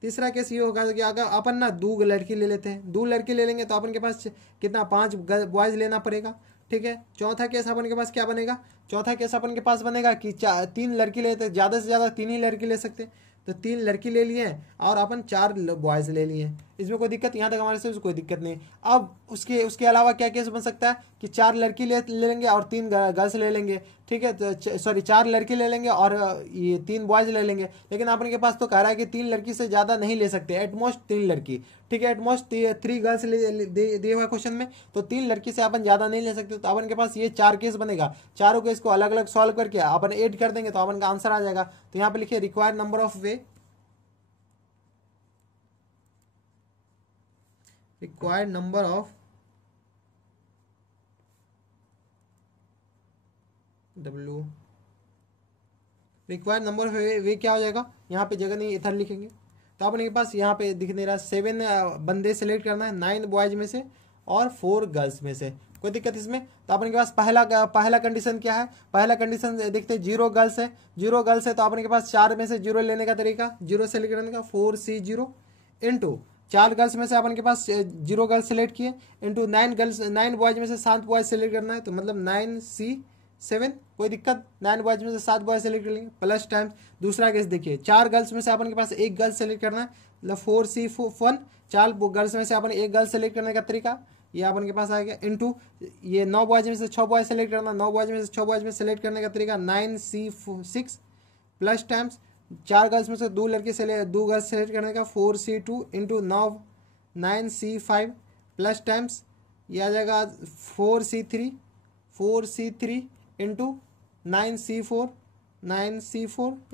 तीसरा केस ये होगा कि अगर अपन ना 2 लड़की ले लेते हैं, 2 लड़की ले लेंगे तो अपन के पास कितना 5 बॉयज लेना पड़ेगा। ठीक है, चौथा केस अपन के पास क्या बनेगा, चौथा केस अपन के पास बनेगा कि 3 लड़की लेते, ज़्यादा से ज़्यादा 3 ही लड़की ले सकते, तो 3 लड़की ले लिए और अपन 4 बॉयज़ ले लिए। इसमें कोई दिक्कत, यहाँ तक हमारे से कोई दिक्कत नहीं। अब उसके अलावा क्या केस बन सकता है कि 4 लड़की ले लेंगे और 3 गर्ल्स ले लेंगे। ठीक है, तो सॉरी 4 लड़की ले लेंगे और ये 3 बॉयज़ ले लेंगे। लेकिन अपन के पास तो कह रहा है कि 3 लड़की से ज़्यादा नहीं ले सकते, एटमोस्ट 3 लड़की। ठीक है, एटमोस्ट 3 गर्ल्स दिए हुआ क्वेश्चन में, तो 3 लड़की से अपन ज़्यादा नहीं ले सकते। तो अपन के पास ये 4 केस बनेगा, चारों केस को अलग अलग सॉल्व करके अपन ऐड कर देंगे तो अपन का आंसर आ जाएगा। तो यहाँ पे लिखिए required number of way, required number of required number of वे क्या हो जाएगा, यहाँ पे जगह नहीं इधर लिखेंगे। तो अपने के पास यहाँ पे दिख नहीं रहा, 7 बंदे सेलेक्ट करना है, 9 बॉयज में से और 4 गर्ल्स में से। कोई दिक्कत इसमें? तो अपने के पास पहला कंडीशन क्या है, पहला कंडीशन देखते हैं 0 गर्ल्स है, 0 गर्ल्स है तो अपने के पास 4 में से 0 लेने का तरीका, 0 सेलेक्ट करने का 4C0 इंटू 4 गर्ल्स में से अपन के पास 0 गर्ल्स सेलेक्ट किए इंटू 9 बॉयज में से 7 बॉयज सेलेक्ट करना है, तो मतलब 9C7। कोई दिक्कत, 9 बॉयज में से 7 बॉयज सेलेक्ट कर लेंगे, प्लस टाइम्स दूसरा केस देखिए 4 गर्ल्स में से अपन के पास 1 गर्ल सेलेक्ट करना है, मतलब 4C1। 4 गर्ल्स में से अपन 1 गर्ल सेलेक्ट करने का तरीका ये अपन के पास आ गया, इंटू ये 9 बॉयज में से 6 बॉयज सेलेक्ट करना, 9 बॉयज में से 6 बॉयज में सेलेक्ट करने का तरीका 9C6 प्लस टाइम्स 4 गर्ल्स में से 2 गर्ल्स सेलेक्ट करने का 4C2 into 9C5 plus times ये आ जाएगा 4C3 इंटू 9C4।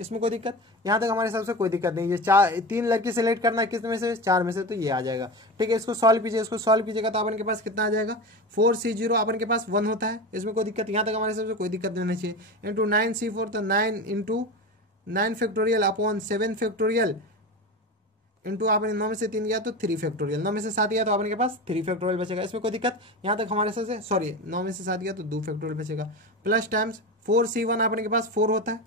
इसमें कोई दिक्कत, यहाँ तक हमारे हिसाब से कोई दिक्कत नहीं। ये 3 लड़की सेलेक्ट करना है किस में से, 4 में से, तो ये आ जाएगा। ठीक है, इसको सॉल्व कीजिए, इसको सॉल्व कीजिएगा तो अपन के पास कितना आ जाएगा, 4C0 अपन के पास 1 होता है, इसमें कोई दिक्कत, यहाँ तक हमारे हिसाब से कोई दिक्कत नहीं होनी चाहिए। इंटू 9C4 तो 9 into 9 factorial upon 7 factorial into आपने 9 में से 3 गया तो 3 फैक्टोरियल, 9 में से 7 गया तो आपने के पास 3 फैक्टोरियल बचेगा। इसमें कोई दिक्कत, यहाँ तक हमारे हिसाब से, सॉरी 9 में से 7 गया तो 2 फैक्टोरियल बचेगा, प्लस टाइम्स 4C1 आपने के पास 4 होता है,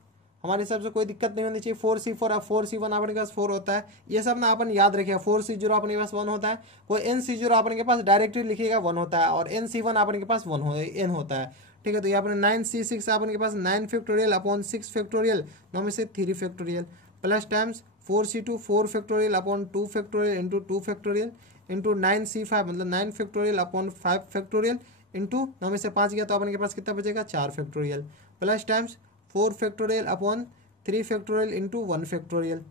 हमारे हिसाब से कोई दिक्कत नहीं होनी चाहिए। 4C4 4C1 आपने के पास 4 होता है, ये सब ना अपन याद रखिएगा। 4C0 आपने के पास 1 होता है, कोई NC0 आपने के पास डायरेक्टली लिखिएगा 1 होता है, और NC1 आपने के पास N होता है। ठीक है, तो ये आपने 9C6 आपने के पास 9 फैक्टोरियल अपॉन 6 फैक्टोरियल, 9 में से 3 factorial, plus times 4C2 4 factorial upon 2 factorial into 2 factorial into 9C5 मतलब 9 फैक्टोरियल अपॉन 5 फैक्टोरियल इंटू 9 में से 5 गया तो अपन के पास कितना बचेगा, 4 factorial, plus times 4 factorial upon 3 factorial into 1 factorial.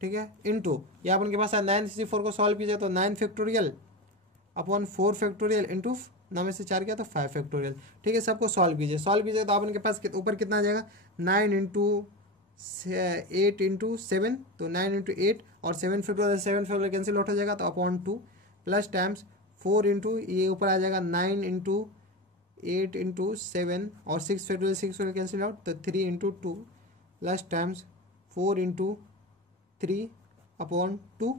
ठीक है, इंटू ये अपन के पास 9C4 को सॉल्व कीजिए तो 9 फैक्टोरियल अपॉन 4 फैक्टोरियल इंटू 9 में से 4 गया तो 5 फैक्टोरियल। ठीक है, सबको सॉल्व कीजिए, सॉल्व कीजिए तो अपन के पास ऊपर कितना आ जाएगा, 9 इंटू 8 इंटू 7 तो 9 इंटू 8 और 7 फैक्टोरियल कैंसिल आउट हो जाएगा तो अपॉन 2 प्लस टाइम्स 4 इंटू ये ऊपर आ जाएगा 9 इंटू 8 इंटू 7 और 6 फैक्टोरियल कैंसिल आउट तो 3 into 2 plus times 4 into 3 upon 2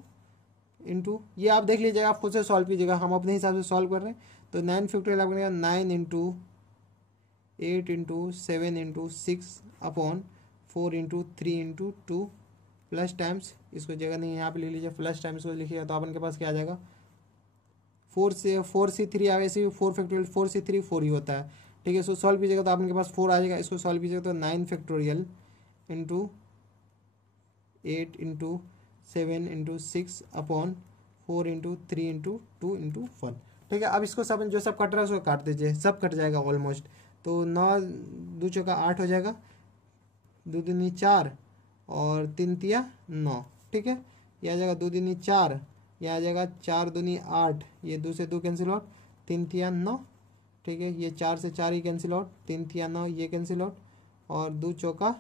into ये आप देख लीजिएगा, आप खुद से सॉल्व कीजिएगा, हम अपने हिसाब से सॉल्व कर रहे हैं। तो 9 फैक्टोरियल आपको 9 into 8 into 7 into 6 upon 4 into 3 into 2 plus times इसको जगह नहीं यहाँ पे ले लीजिए, प्लस टाइम्स को लिखिएगा तो अपन के पास क्या आ जाएगा, 4C3 आगे से 4 फैक्टोरियल 4C3 4 ही होता है। ठीक है, इसको सॉल्व कीजिएगा तो अपन के पास 4 आ जाएगा, इसको सॉल्व कीजिएगा तो 9 factorial into 8 into 7 into 6 upon 4 into 3 into 2 into 1। ठीक है, अब इसको सब जो सब कट रहा है उसको काट दीजिए, सब कट जाएगा ऑलमोस्ट। तो 9 2 चौका 8 हो जाएगा, 2 दूनी 4 और 3 तिया 9। ठीक है, यह आ जाएगा 2 दूनी 4, यह आ जाएगा 4 दूनी 8, ये 2 से 2 कैंसिल आउट, 3 तिया 9। ठीक है, ये 4 से 4 ही कैंसिल आउट, 3 तिया 9 ये कैंसिल आउट और 2 चौका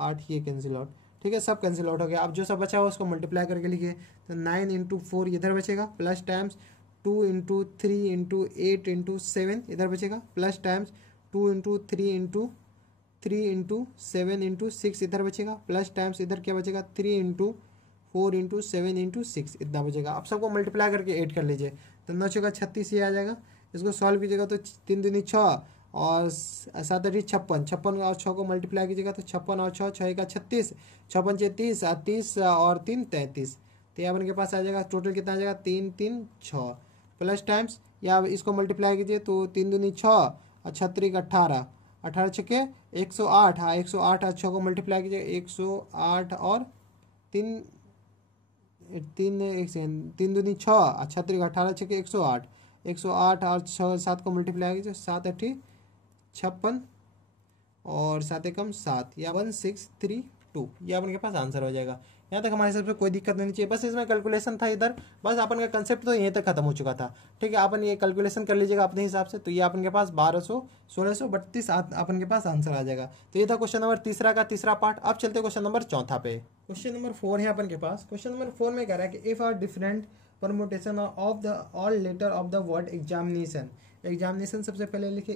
8 ये कैंसिल आउट। ठीक है, सब कैंसिल आउट हो गया। अब जो सब बचा हुआ उसको मल्टीप्लाई करके लिखिए तो 9 इंटू 4 इधर बचेगा, plus times 2 into 3 into 8 into 7 इधर बचेगा, plus times 2 into 3 into 3 into 7 into 6 इधर बचेगा, प्लस टाइम्स इधर क्या बचेगा 3 इंटू 4 इंटू 7 इंटू 6 इतना बचेगा। अब सबको मल्टीप्लाई करके ऐड कर लीजिए तो 9 चौका 36 ये आ जाएगा, इसको सॉल्व कीजिएगा तो 3 दूनी 6 और 7 8 56, 56 और 6 को मल्टीप्लाई कीजिएगा तो 56 और 6 6 का 36, 56 6 30, 30 और 3 33। तो यहाँ के पास आ जाएगा टोटल कितना आ जाएगा 3 3 6 प्लस टाइम्स या इसको मल्टीप्लाई कीजिए तो 3 दूनी 6 और 36 18, 18 छके 108। हाँ 108 और 6 को मल्टीप्लाई कीजिए 108 और 3 3 दूनी 6 और 36 18 छके 108, 108 और 6 7 को मल्टीप्लाई कीजिए 7 8 56 और 7 एकम 7 या 1632। ये अपन के पास आंसर हो जाएगा। यहाँ तक हमारे हिसाब से कोई दिक्कत नहीं चाहिए। बस इसमें कैलकुलेशन था इधर, बस अपन का कंसेप्ट तो यहीं तक खत्म हो चुका था। ठीक है, अपन ये कैलकुलेशन कर लीजिएगा अपने हिसाब से। तो ये अपन के पास 1200 1632 अपन के पास आंसर आ जाएगा। तो ये था क्वेश्चन नंबर तीसरा का तीसरा पार्ट। अब चलते क्वेश्चन नंबर चौथा पे। क्वेश्चन नंबर 4 है अपन के पास। क्वेश्चन नंबर 4 में कह रहा है कि if are different permutation of the all letter of the word examination. Examination सबसे पहले लिखे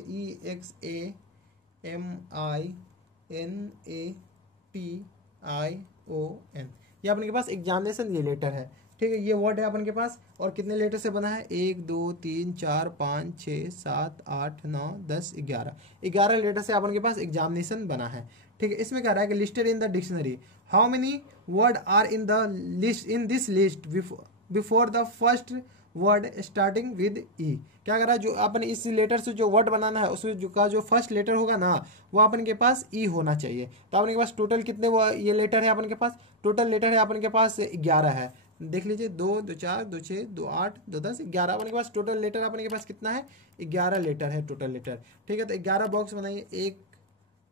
EXAMINATION। ये अपन के पास एग्जामिनेशन ये लेटर है। ठीक है, ये वर्ड है अपन के पास। और कितने लेटर से बना है 1 2 3 4 5 6 7 8 9 10 11 लेटर से अपन के पास एग्जामिनेशन बना है। ठीक है, इसमें कह रहा है कि listed in the dictionary how many word are in the list in this list before the first word starting with E. क्या कर रहा है, जो अपन इस लेटर से जो वर्ड बनाना है उसमें जो फर्स्ट लेटर होगा ना वो अपन के पास ई होना चाहिए। तो अपन के पास टोटल कितने ये लेटर है अपन के पास, टोटल लेटर है अपन के पास 11 है। देख लीजिए 2 2 4 2 6 2 8 2 10 11 अपन के पास टोटल लेटर अपन के पास कितना है 11 लेटर है टोटल लेटर। ठीक है, तो 11 बॉक्स बनाइए 1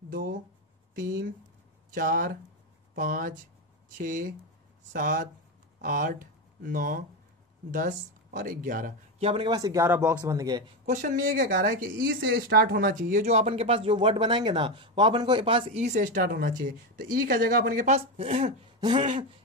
2 3 4 5 6 7 8 9 10 और 11। ये अपन के पास 11 बॉक्स बन गए। क्वेश्चन में ये क्या कह रहा है कि ई से स्टार्ट होना चाहिए। जो अपन के पास जो वर्ड बनाएंगे ना वो अपन को पास ई से स्टार्ट होना चाहिए। तो ई का जगह अपन के पास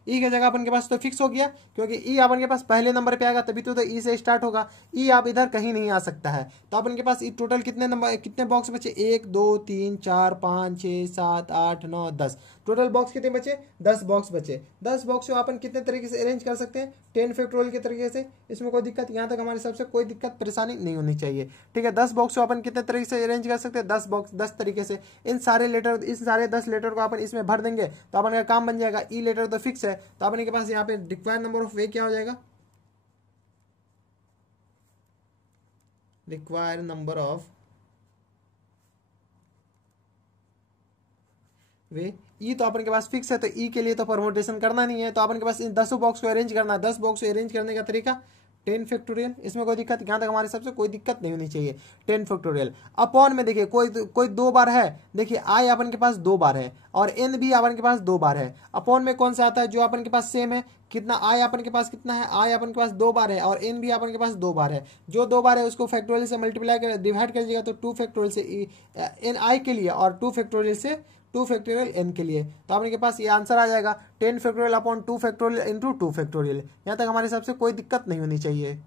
ई का जगह अपन के पास तो फिक्स हो गया, क्योंकि ई अपन के पास पहले नंबर पे आएगा तभी तो ई से स्टार्ट होगा। ई आप इधर कहीं नहीं आ सकता है। तो अपन के पास ई टोटल कितने बॉक्स बचे 1 2 3 4 5 6 7 8 9 10। टोटल बॉक्स कितने बचे 10 बॉक्स बचे। 10 बॉक्स को अपन कितने तरीके से अरेंज कर सकते हैं 10 फैक्टोरियल के तरीके से। इसमें कोई दिक्कत यहाँ तक हमारे हिसाब से कोई दिक्कत परेशानी नहीं होनी चाहिए। ठीक है, 10 बॉक्स को अपन कितने तरीके से अरेंज कर सकते हैं 10 बॉक्स 10 तरीके से। इन सारे 10 लेटर को अपन इसमें भर देंगे तो अपन का काम बन जाएगा। ई लेटर तो फिक्स है, तो अपन के पास यहाँ पे रिक्वायर्ड नंबर ऑफ वे क्या हो जाएगा, रिक्वायर्ड नंबर ऑफ वे ई तो अपन के पास फिक्स है। तो ई के लिए तो परमुटेशन करना नहीं है, तो अपन के पास इन 10 बॉक्स को अरेंज करना है। 10 बॉक्स को अरेंज करने का तरीका 10 फैक्टोरियल। इसमें कोई दिक्कत यहाँ तक हमारे हिसाब से कोई दिक्कत नहीं होनी चाहिए। 10 फैक्टोरियल अपॉन में देखिए कोई 2 बार है। देखिए आई अपन के पास 2 बार है और एन भी अपन के पास 2 बार है। अपॉन में कौन सा आता है जो अपन के पास सेम है, कितना आई अपन के पास कितना है, आई अपन के पास 2 बार है और एन भी अपन के पास 2 बार है। जो 2 बार है उसको फैक्टोरियल से मल्टीप्लाई कर डिवाइड कर दीजिएगा तो 2 फैक्टोरियल से एन आई के लिए और 2 फैक्टोरियल से 2 फैक्टोरियल एन के लिए। तो अपने के पास ये आंसर आ जाएगा 10 factorial upon 2 factorial into 2 factorial. यहाँ तक हमारे हिसाब से कोई दिक्कत नहीं होनी चाहिए।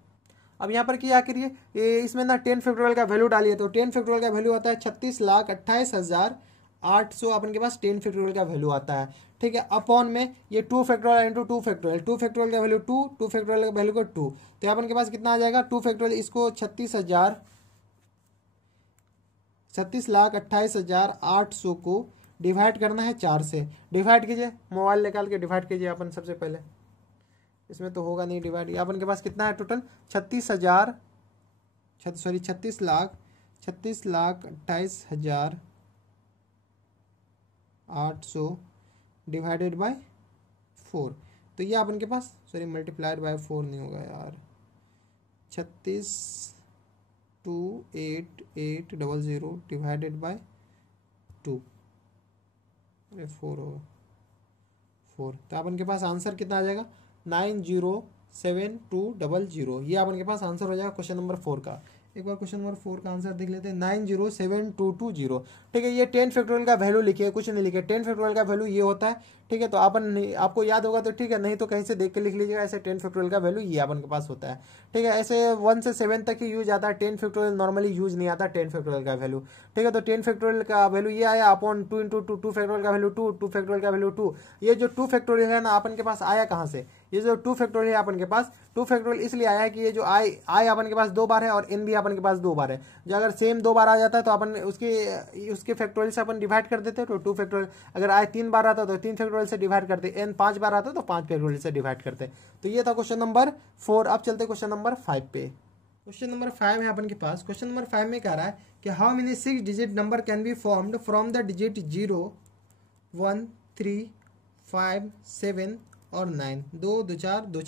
अब यहाँ पर क्या करिए, इसमें ना 10 फैक्टोरियल का वैल्यू डालिए तो 10 फैक्टोरियल का वैल्यू आता है 36,28,800 अपन के पास 10 फैक्टोरियल का वैल्यू आता है। ठीक है, अपॉन में ये 2 फैक्टोरियल इंटू 2 फैक्टोरियल, 2 फैक्टोरियल का वैल्यू 2, 2 फैक्टोरियल का वैल्यू को 2। तो अपन के पास कितना आ जाएगा 2 फैक्टोरियल, इसको 36,28,800 को डिवाइड करना है 4 से। डिवाइड कीजिए, मोबाइल निकाल के डिवाइड कीजिए अपन सबसे पहले। इसमें तो होगा नहीं डिवाइड। अपन के पास कितना है टोटल 36,28,800 डिवाइडेड बाय 4। तो ये अपन के पास मल्टीप्लाइड बाय 4 नहीं होगा यार। 36,28,800 डिवाइडेड बाय 2 4 होगा 4। तो अपन के पास आंसर कितना आ जाएगा 907200। ये अपन के पास आंसर हो जाएगा क्वेश्चन नंबर 4 का। एक बार क्वेश्चन नंबर 4 का आंसर देख लेते हैं 907220। ठीक है, ये 10 फैक्टोरियल का वैल्यू लिखिए, कुछ नहीं लिखे। 10 फैक्टोरियल का वैल्यू ये होता है ठीक है। तो आपको याद होगा तो ठीक है, नहीं तो कहीं से देख के लिख लीजिएगा। ऐसे 10 फैक्टोरियल का वैल्यू ये अपन के पास होता है, ठीक है। ऐसे 1 से 7 तक ही यूज आता है, 10 फैक्टोरियल नॉर्मली यूज नहीं आता 10 फैक्टोरियल का वैल्यू, ठीक है। तो 10 फैक्टोरियल का वैल्यू ये आया अपॉन 2 इंटू 2, 2 फैक्टोरियल का वैल्यू 2, 2 फैक्टोरियल का वैल्यू 2। ये जो 2 फैक्टोरियल है ना अपन के पास आया कहाँ से, ये जो 2 फैक्टोरियल है अपन के पास, 2 फैक्टोरियल इसलिए आया है कि ये जो आई अपन के पास 2 बार है और एन भी अपन के पास 2 बार है। जो अगर सेम 2 बार आ जाता है तो अपन उसके फैक्टोरियल से अपन डिवाइड कर देते हैं, तो 2 फैक्टोरियल। अगर आई 3 बार आता तो 3 फैक्टोरियल से डिवाइड करते, एन 5 बार आता तो 5 फैक्टोरियल से डिवाइड करते। तो ये था क्वेश्चन नंबर 4। अब चलते क्वेश्चन नंबर 5 पे। क्वेश्चन नंबर 5 है अपन के पास। क्वेश्चन नंबर 5 में कह रहा है कि how many 6 digit number can be formed from the digit 0, 1, 3, 5, 7 और 9। 2, 2, 4, 2,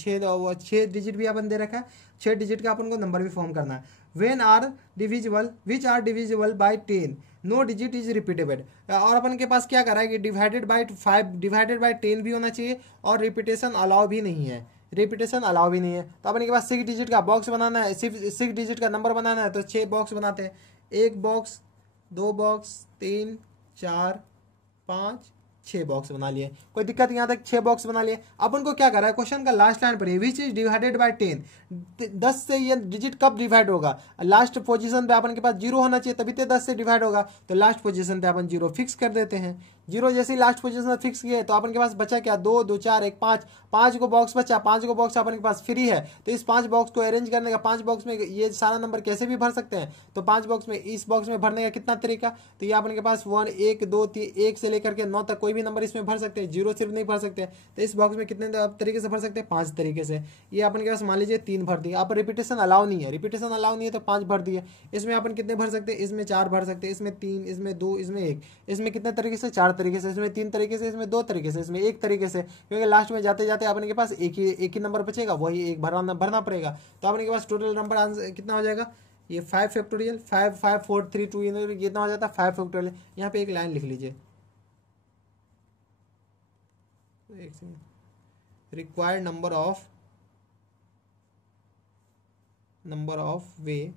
6 डिजिट भी अपन दे रखा है, 6 डिजिट का अपन को नंबर भी फॉर्म करना है। When are divisible, which are divisible by 10, no digit is repeatable. और अपन के पास क्या कर रहा है कि डिवाइडेड बाई 5 डिवाइडेड बाई 10 भी होना चाहिए और रिपीटेशन अलाउ भी नहीं है, रिपीटेशन अलाउ भी नहीं है। तो अपन के पास 6 डिजिट का बॉक्स बनाना है, सिर्फ 6 डिजिट का नंबर बनाना है, तो 6 बॉक्स बनाते हैं। 1 बॉक्स, 2 बॉक्स, 3, 4, 5, 6 बॉक्स बना लिए। कोई दिक्कत, यहाँ तक 6 बॉक्स बना लिए। अपन को क्या कर रहा है, क्वेश्चन का लास्ट लाइन पर विच इज डिवाइडेड बाय 10, 10 से ये डिजिट कब डिवाइड होगा, लास्ट पोजीशन पे अपन के पास 0 होना चाहिए, तभी तो 10 से डिवाइड होगा। तो लास्ट पोजीशन पे अपन 0 फिक्स कर देते हैं। 0 जैसे लास्ट पोजीशन फिक्स किए तो अपन के पास बचा क्या, 2, 2, 4, 1, 5, 5 को बॉक्स बचा। 5 को बॉक्स अपन के पास फ्री है, तो इस 5 बॉक्स को अरेंज करने का, 5 बॉक्स में ये सारा नंबर कैसे भी भर सकते हैं। तो 5 बॉक्स में, इस बॉक्स में भरने का कितना तरीका, तो ये अपन के पास 1, 1, 2, 3, 1 से लेकर के 9 तक कोई भी नंबर इसमें भर सकते हैं, 0 सिर्फ नहीं भर सकते। तो इस बॉक्स में कितने तरीके से भर सकते हैं, 5 तरीके से। ये अपन के पास मान लीजिए 3 भर दिए। आप रिपीटेशन अलाउ नहीं है, रिपीटेशन अलाउ नहीं है तो 5 भर दिए। इसमें अपन कितने भर सकते हैं, इसमें 4 भर सकते हैं, इसमें 3, इसमें 2, इसमें 1। इसमें कितने तरीके से, 4 तरीके से। इसमें 3 तरीके से, इसमें 2 तरीके से, इसमें 1 तरीके से, क्योंकि लास्ट में जाते जाते अपन के पास एक ही नंबर बचेगा, वही एक भरना पड़ेगा। तो अपन के पास टोटल नंबर आंसर कितना हो जाएगा, ये 5 फैक्टोरियल, 5, 5, 4, 3, 2, ये कितना हो जाता है 5 फैक्टोरियल। यहाँ पे एक लाइन लिख लीजिए, required number of way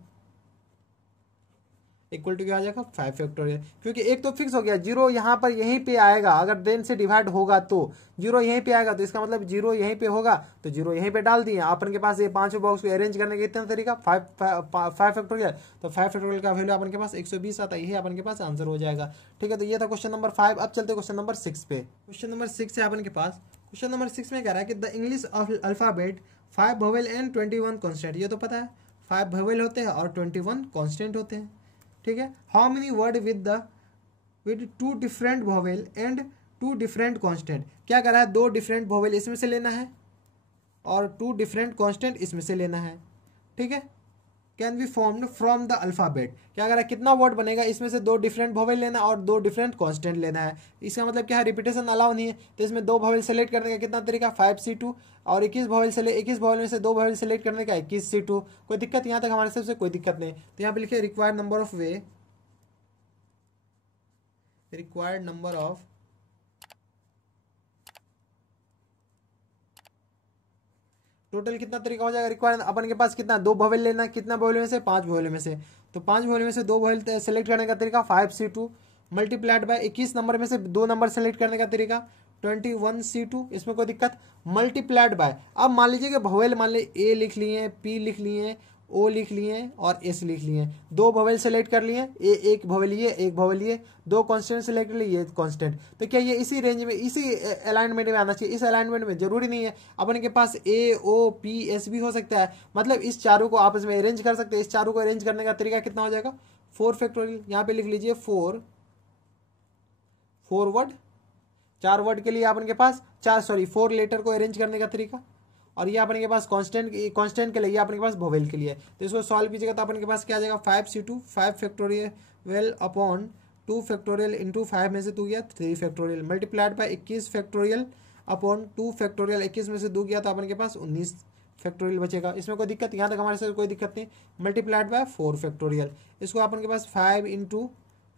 equal to क्या आ जाएगा 5 फैक्टोरियल। क्योंकि एक तो फिक्स हो गया, 0 यहाँ पर यहीं पे आएगा, अगर 10 से डिवाइड होगा तो 0 यहीं पे आएगा, तो इसका मतलब 0 यहीं पे होगा, तो 0 यहीं पे डाल दिए। अपन के पास ये 5 बॉक्स को अरेंज करने का कितना तरीका, 5 फैक्टोरियल। तो 5 फैक्टोरियल का वैल्यू अपन के पास 120 आता है, यही अपन के पास आंसर हो जाएगा। ठीक है, तो ये था क्वेश्चन नंबर 5। अब चलते क्वेश्चन नंबर 6 पे। क्वेश्चन नंबर 6 है अपन के पास। क्वेश्चन नंबर 6 में कह रहा है कि the English alphabet 5 vowel and 21 constant. ये तो पता है 5 वोवेल होते हैं और 21 कॉन्स्टेंट होते हैं। ठीक है, how many word with 2 different vowel and 2 different constant. क्या कर रहा है, 2 डिफरेंट वोवेल इसमें से लेना है और 2 डिफरेंट कॉन्स्टेंट इसमें से लेना है। ठीक है, can be formed from the alphabet. क्या कर रहा है, कितना वर्ड बनेगा, इसमें से 2 डिफरेंट वोवेल लेना और 2 डिफरेंट कॉन्स्टेंट लेना है। इसका मतलब क्या है, रिपीटेशन अलाउ नहीं है, तो इसमें 2 वोवेल सेलेक्ट करने का कितना तरीका, 5C2, और 21 वोवेल में से 2 वोवेल सेलेक्ट करने का 21C2। कोई दिक्कत, यहाँ तक हमारे हिसाब से कोई दिक्कत नहीं। तो यहाँ पे लिखिए रिक्वायर्ड नंबर ऑफ टोटल कितना तरीका हो जाएगा। रिक्वायर अपन के पास कितना, 2 वोवेल लेना, कितना वोवेल में से, 5 वोवेल में से। तो 5 वोवेल में से 2 वोवेल सेलेक्ट करने का तरीका 5C2 मल्टीप्लाइड बाय 21 नंबर में से 2 नंबर सेलेक्ट करने का तरीका 21C2। इसमें कोई दिक्कत, मल्टीप्लाइड बाय। अब मान लीजिए कि वोवेल मान लीजिए ए लिख लिए, पी लिख लिए, ओ लिख लिए और एस लिख लिए। 2 वोवेल सेलेक्ट कर लिए, एक वोवेल ये, एक वोवेल ये, 2 कांस्टेंट सेलेक्ट कर लिए, ये कांस्टेंट। तो क्या ये इसी रेंज में, इसी अलाइनमेंट में आना चाहिए। इस अलाइनमेंट में जरूरी नहीं है, अपन के पास ए, ओ, पी, एस भी हो सकता है। मतलब इस चारों को आपस में अरेंज कर सकते हैं। इस चारों को अरेंज करने का तरीका कितना हो जाएगा, 4 फैक्टोरियल। यहाँ पे लिख लीजिए 4 वर्ड, 4 वर्ड के लिए अपन के पास 4 लेटर को अरेंज करने का तरीका। और ये अपने के पास कांस्टेंट के लिए, अपने के पास वोवेल के लिए। तो इसको सॉल्व कीजिएगा तो अपन के पास क्या आ जाएगा, 5C2 5 factorial upon 2 factorial into 5 में से 2 गया 3 factorial multiplied by 21 factorial upon 2 factorial. 21 में से 2 गया तो अपन के पास 19 फैक्टोरियल बचेगा। इसमें कोई दिक्कत, यहाँ तक हमारे साथ कोई दिक्कत नहीं। Multiplied by 4 factorial. इसको अपन के पास 5 into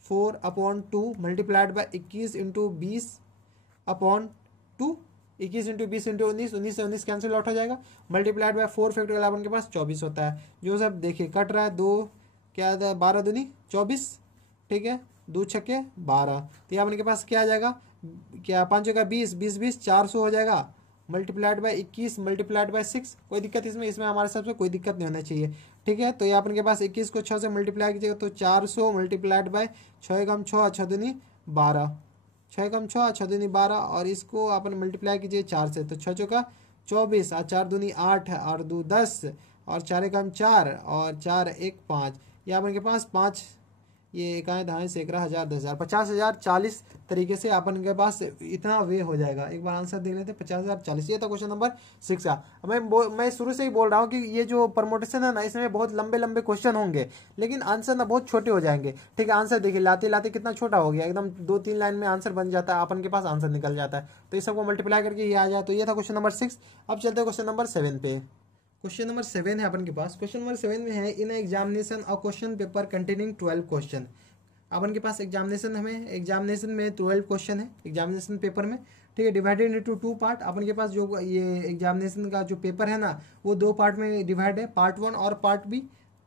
4 upon 2 multiplied by 21 into 20 upon 2, 21 into 20 into 19, 19 से 19 कैंसिल आउट हो जाएगा। मल्टीप्लाइड बाय 4 फैक्टोरियल अपन के पास 24 होता है। जो सब देखिए कट रहा है, 2 क्या आता है, 12 दूनी 24। ठीक है, 2 छक्के 12। तो ये अपन के पास क्या आ जाएगा, क्या 5 का 20, 20 20 400 हो जाएगा, मल्टीप्लाइड बाय 21 मल्टीप्लाइड बाय 6। कोई दिक्कत इसमें हमारे हिसाब से कोई दिक्कत नहीं होना चाहिए। ठीक है, तो ये अपन के पास 21 को 6 से मल्टीप्लाई कीजिएगा तो 400 मल्टीप्लाइड बाय 6 एकम 6 6 दूनी 12, 6 एकम 6 6 दूनी 12, और इसको अपन मल्टीप्लाई कीजिए 4 से तो 6 चौका 24 और 4 दूनी 8 और 2 10 और 4 एकम 4 और 4 1 5। ये अपन के पास 5, ये इकाई दहाई सैकड़ा 1000 10,000 50,000 40 तरीके से अपन के पास इतना वे हो जाएगा। एक बार आंसर देख लेते हैं, 50,000 40। ये था क्वेश्चन नंबर 6 का। मैं शुरू से ही बोल रहा हूँ कि ये जो परमोटेशन है ना, इसमें बहुत लंबे लंबे क्वेश्चन होंगे लेकिन आंसर ना बहुत छोटे हो जाएंगे। ठीक है, आंसर देखिए लाते लाते कितना छोटा हो गया, एकदम 2-3 लाइन में आंसर बन जाता है, अपन के पास आंसर निकल जाता है। तो इस सबको मल्टीप्लाई करके ये आ जाए। तो ये था क्वेश्चन नंबर 6। अब चलते हैं क्वेश्चन नंबर 7 पे। क्वेश्चन नंबर 7 है अपन के पास। क्वेश्चन नंबर 7 में है, in examination a question paper containing 12 question. अपन के पास एग्जामिनेशन में 12 क्वेश्चन है एग्जामिनेशन पेपर में। ठीक है, डिवाइडेड इनटू 2 पार्ट। अपन के पास जो ये एग्जामिनेशन का जो पेपर है ना, वो 2 पार्ट में डिवाइड है, पार्ट 1 और पार्ट बी,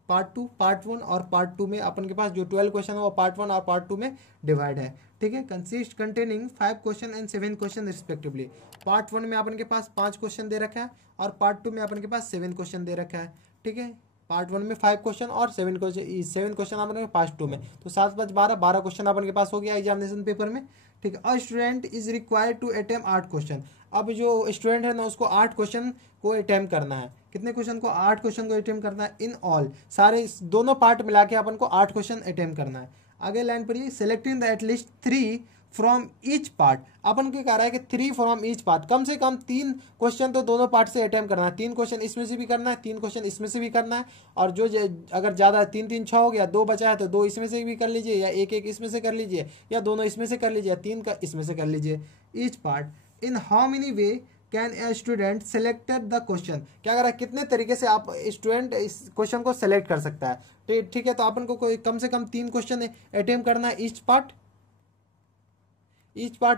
पार्ट 2। पार्ट 1 और पार्ट 2 में अपन के पास जो 12 क्वेश्चन है वो पार्ट 1 और पार्ट 2 में डिवाइड है। ठीक है, consist containing 5 question and 7 question respectively. Part 1 में अपन के पास 5 क्वेश्चन दे रखा है और पार्ट 2 में अपन के पास 7 क्वेश्चन दे रखा है। ठीक है, पार्ट 1 में 5 क्वेश्चन और 7 क्वेश्चन अपन के पार्ट 2 में, तो 7 5 12 क्वेश्चन अपन के पास हो गया एग्जामिनेशन पेपर में। ठीक है, a student is required to attempt 8 question. अब जो स्टूडेंट है ना, उसको 8 क्वेश्चन को अटेम्प्ट करना है। कितने क्वेश्चन को? 8 क्वेश्चन को अटेम्प्ट करना है। इन ऑल, सारे दोनों पार्ट मिला के अपन को 8 क्वेश्चन अटेम्प्ट करना है। आगे लाइन पढ़िए, selecting the at least 3 from each part. अपन को कह रहा है कि 3 फ्रॉम ईच पार्ट, कम से कम 3 क्वेश्चन तो दोनों पार्ट से अटेम्प्ट करना है। 3 क्वेश्चन इसमें से भी करना है, 3 क्वेश्चन इसमें से भी करना है, और जो अगर ज़्यादा 3 3 6 हो गया, 2 बचा है तो 2 इसमें से भी कर लीजिए, या 1 1 इसमें से कर लीजिए, या दोनों इसमें से कर लीजिए, 3 का इसमें से कर लीजिए। Each part in how many way can a student selected the question. क्या कर रहा है, कितने तरीके से आप स्टूडेंट इस क्वेश्चन को सेलेक्ट कर सकता है। ठीक है, तो अपन को कोई कम से कम 3 क्वेश्चन अटेम्प्ट करना है ईच पार्ट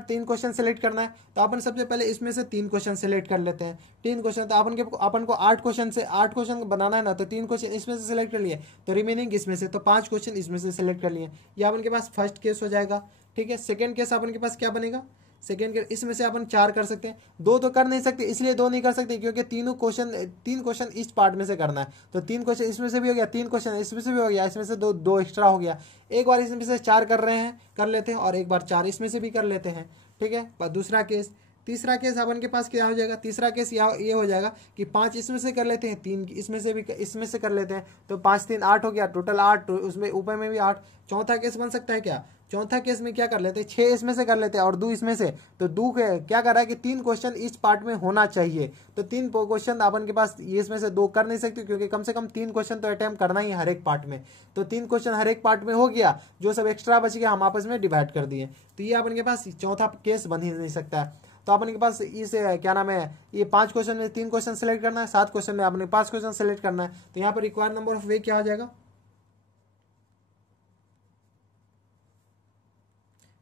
3 क्वेश्चन सेलेक्ट करना है। तो अपन सबसे पहले इसमें से 3 क्वेश्चन सेलेक्ट कर लेते हैं। 3 क्वेश्चन, तो अपन को 8 क्वेश्चन बनाना है ना, तो 3 क्वेश्चन इसमें से सेलेक्ट कर लिए, तो रिमेनिंग इसमें से, तो 5 क्वेश्चन इसमें से सेलेक्ट कर लिए। ये अपन के पास फर्स्ट केस हो जाएगा। ठीक है, सेकेंड केस अपन के पास क्या बनेगा, सेकेंड केस इसमें से अपन 4 कर सकते हैं। 2 तो कर नहीं सकते, इसलिए 2 नहीं कर सकते क्योंकि 3 क्वेश्चन इस पार्ट में से करना है। तो 3 क्वेश्चन इसमें से भी हो गया, 3 क्वेश्चन इसमें से भी हो गया, इसमें से दो एक्स्ट्रा हो गया। एक बार इसमें से 4 कर लेते हैं, और एक बार 4 इसमें से भी कर लेते हैं। ठीक है, पर दूसरा केस, तीसरा केस अपन के पास क्या हो जाएगा, तीसरा केस ये हो जाएगा कि 5 इसमें से कर लेते हैं, 3 इसमें से कर लेते हैं, तो 5 3 8 हो गया, टोटल 8, उसमें ऊपर में भी 8। चौथा केस बन सकता है क्या, चौथा केस में क्या कर लेते हैं, 6 इसमें से कर लेते हैं और 2 इसमें से। तो 2 क्या कर रहा है कि 3 क्वेश्चन इस पार्ट में होना चाहिए। तो 3 क्वेश्चन अपन के पास ये इसमें से 2 कर नहीं सकते क्योंकि कम से कम 3 क्वेश्चन तो अटेम्प्ट करना ही हर एक पार्ट में। तो 3 क्वेश्चन हर एक पार्ट में हो गया, जो सब एक्स्ट्रा बच गया हम आपस में डिवाइड कर दिए। तो ये अपन के पास चौथा केस बन ही नहीं सकता है। तो अपन के पास इस क्या नाम है, ये 5 क्वेश्चन में 3 क्वेश्चन सेलेक्ट करना है, 7 क्वेश्चन में आपने 5 क्वेश्चन सेलेक्ट करना है। तो यहाँ पर रिक्वायर्ड नंबर ऑफ वे क्या हो जाएगा,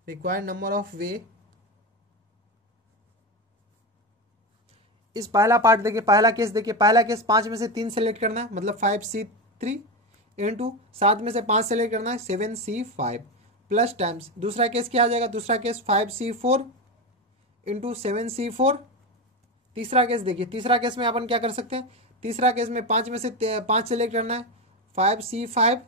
रिक्वायर्ड नंबर ऑफ वे, इस पहला पार्ट देखिए, पहला केस देखिए, पहला केस 5 में से 3 सेलेक्ट करना है, मतलब 5C3 इंटू 7 में से 5 सेलेक्ट करना है, 7C5 प्लस टाइम्स। दूसरा केस क्या आ जाएगा, दूसरा केस 5C4 इंटू 7C4। तीसरा केस देखिए, तीसरा केस में अपन क्या कर सकते हैं, तीसरा केस में 5 में से 5 सेलेक्ट करना है, 5C5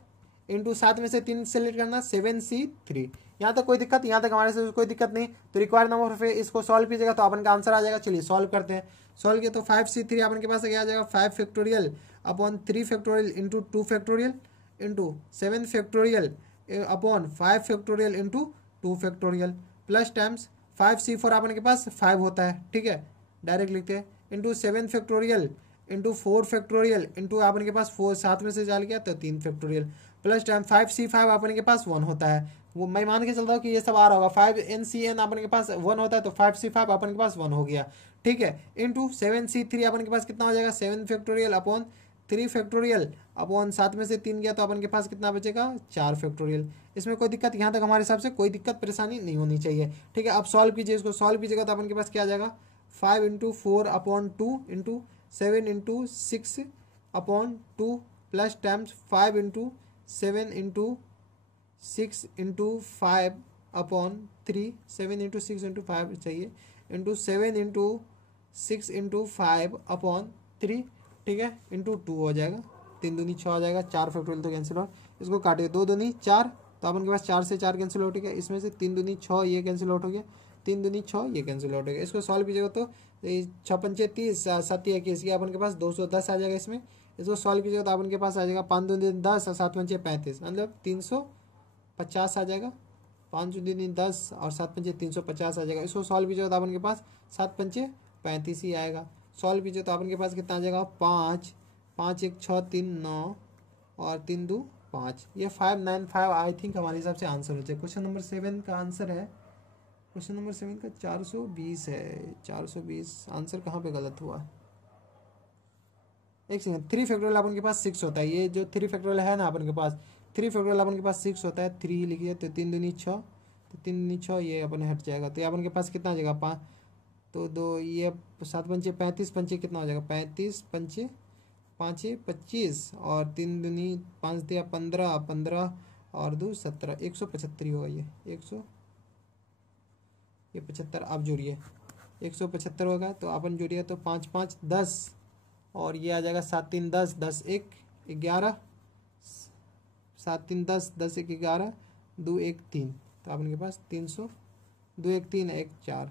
इंटू 7 में से 3 सेलेक्ट करना, 7C3। यहाँ तक कोई दिक्कत, यहाँ तक हमारे से कोई दिक्कत नहीं। तो रिक्वायर्ड नंबर ऑफ इसको सॉल्व कीजिएगा तो अपन का आंसर आ जाएगा। चलिए सॉल्व करते हैं। सॉल्व किया तो 5C3 अपन के पास क्या आ जाएगा, 5 factorial upon 3 factorial into 2 factorial into 7 factorial upon 5 factorial into 2 factorial plus times 5C4 अपन के पास 5 होता है। ठीक है, डायरेक्ट लिखते हैं, into 7 factorial into 4 factorial into अपन के पास 4 7 में से डाल गया तो 3 फैक्टोरियल प्लस टाइम 5C5 अपन के पास 1 होता है। वो मैं मान के चलता हूँ कि ये सब आ रहा होगा, 5NCN अपन के पास 1 होता है, तो 5C5 अपन के पास 1 हो गया। ठीक है, इंटू 7C3 अपन के पास कितना हो जाएगा, 7 फैक्टोरियल अपॉन 3 फैक्टोरियल अपॉन 7 में से 3 गया तो अपन के पास कितना बचेगा, 4 फैक्टोरियल। इसमें कोई दिक्कत, यहाँ तक हमारे हिसाब से कोई दिक्कत परेशानी नहीं होनी चाहिए। ठीक है, अब सॉल्व कीजिए, इसको सॉल्व कीजिएगा तो अपन के पास क्या आ जाएगा, 5 into 4 upon 2 into 7 into 6 upon 2 plus times 5 into 7 into 6 into 5 upon 3, 7 into 6 into 5 चाहिए, इंटू 7 इंटू 6 इंटू 5 अपॉन 3, ठीक है, इंटू 2 हो जाएगा, 3 दूनी 6 हो जाएगा, 4 फैक्टोरियल तो कैंसिल हो, इसको काटिए, 2 दूनी 4, तो अपन के पास 4 से 4 कैंसिल आउट हो गया, इसमें से 3 दूनी 6 ये कैंसिल आउट हो गया, 3 दूनी 6 ये कैंसिल आउट हो गया। इसको सॉल्व कीजिएगा तो 6 पंचे 30, 7 21, ये अपन के पास 210 आ जाएगा इसमें। इसको सॉल्व कीजिएगा तो अपन के पास आ जाएगा 5 दूनी 10 और 7 पंचे 35, मतलब 350 आ जाएगा, 5 दूनी 10 और 7 पंचे 350 आ जाएगा। इसको सॉल्व कीजिएगा तो अपन के पास 7 पंचे 35 ही आएगा। सॉल्व कीजिए तो अपन के पास कितना आ जाएगा, 5, 5 1 6 3 9 और 3 2 5, ये 595 आई थिंक हमारे हिसाब से आंसर हो जाए। क्वेश्चन नंबर 7 का आंसर है, क्वेश्चन नंबर 7 का 420 है, 420 आंसर कहाँ पे गलत हुआ, एक सेकंड। 3 फैक्टोरियल अपन के पास 6 होता है, ये जो 3 फैक्टोरियल है ना अपन के पास, 3 फैक्टोरियल अपन के पास 6 होता है, 3 लिखिए तो 3 दूनी 6, तो 3 दूनी 6 ये अपन हट जाएगा, तो ये अपन के पास कितना आ जाएगा 5, तो 2 ये 7 पंचे 35 पंचे कितना हो जाएगा 35 पंचे 5 25 और 3 दूनी 5 दिया 15, 15 और 2 17, 175 होगा ये 100, ये 75 आप जोड़िए 175 होगा, तो अपन जोड़िए तो 5 5 10 और ये आ जाएगा 7 3 10, 10 1 11, 7 3 10, 10 1 11, 2 1 3, तो अपन के पास 300, 2 1 3 1 4,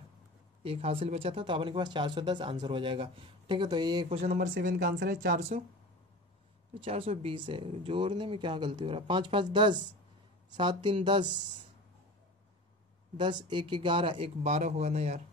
एक हासिल बचा था, तो अपन के पास 410 आंसर हो जाएगा। ठीक है, तो ये क्वेश्चन नंबर 7 का आंसर है 400, तो 420 है, जोड़ने में क्या गलती हो रहा है, 5 5 10, 7 3 10, 10 1 11, 1 12 होगा ना यार,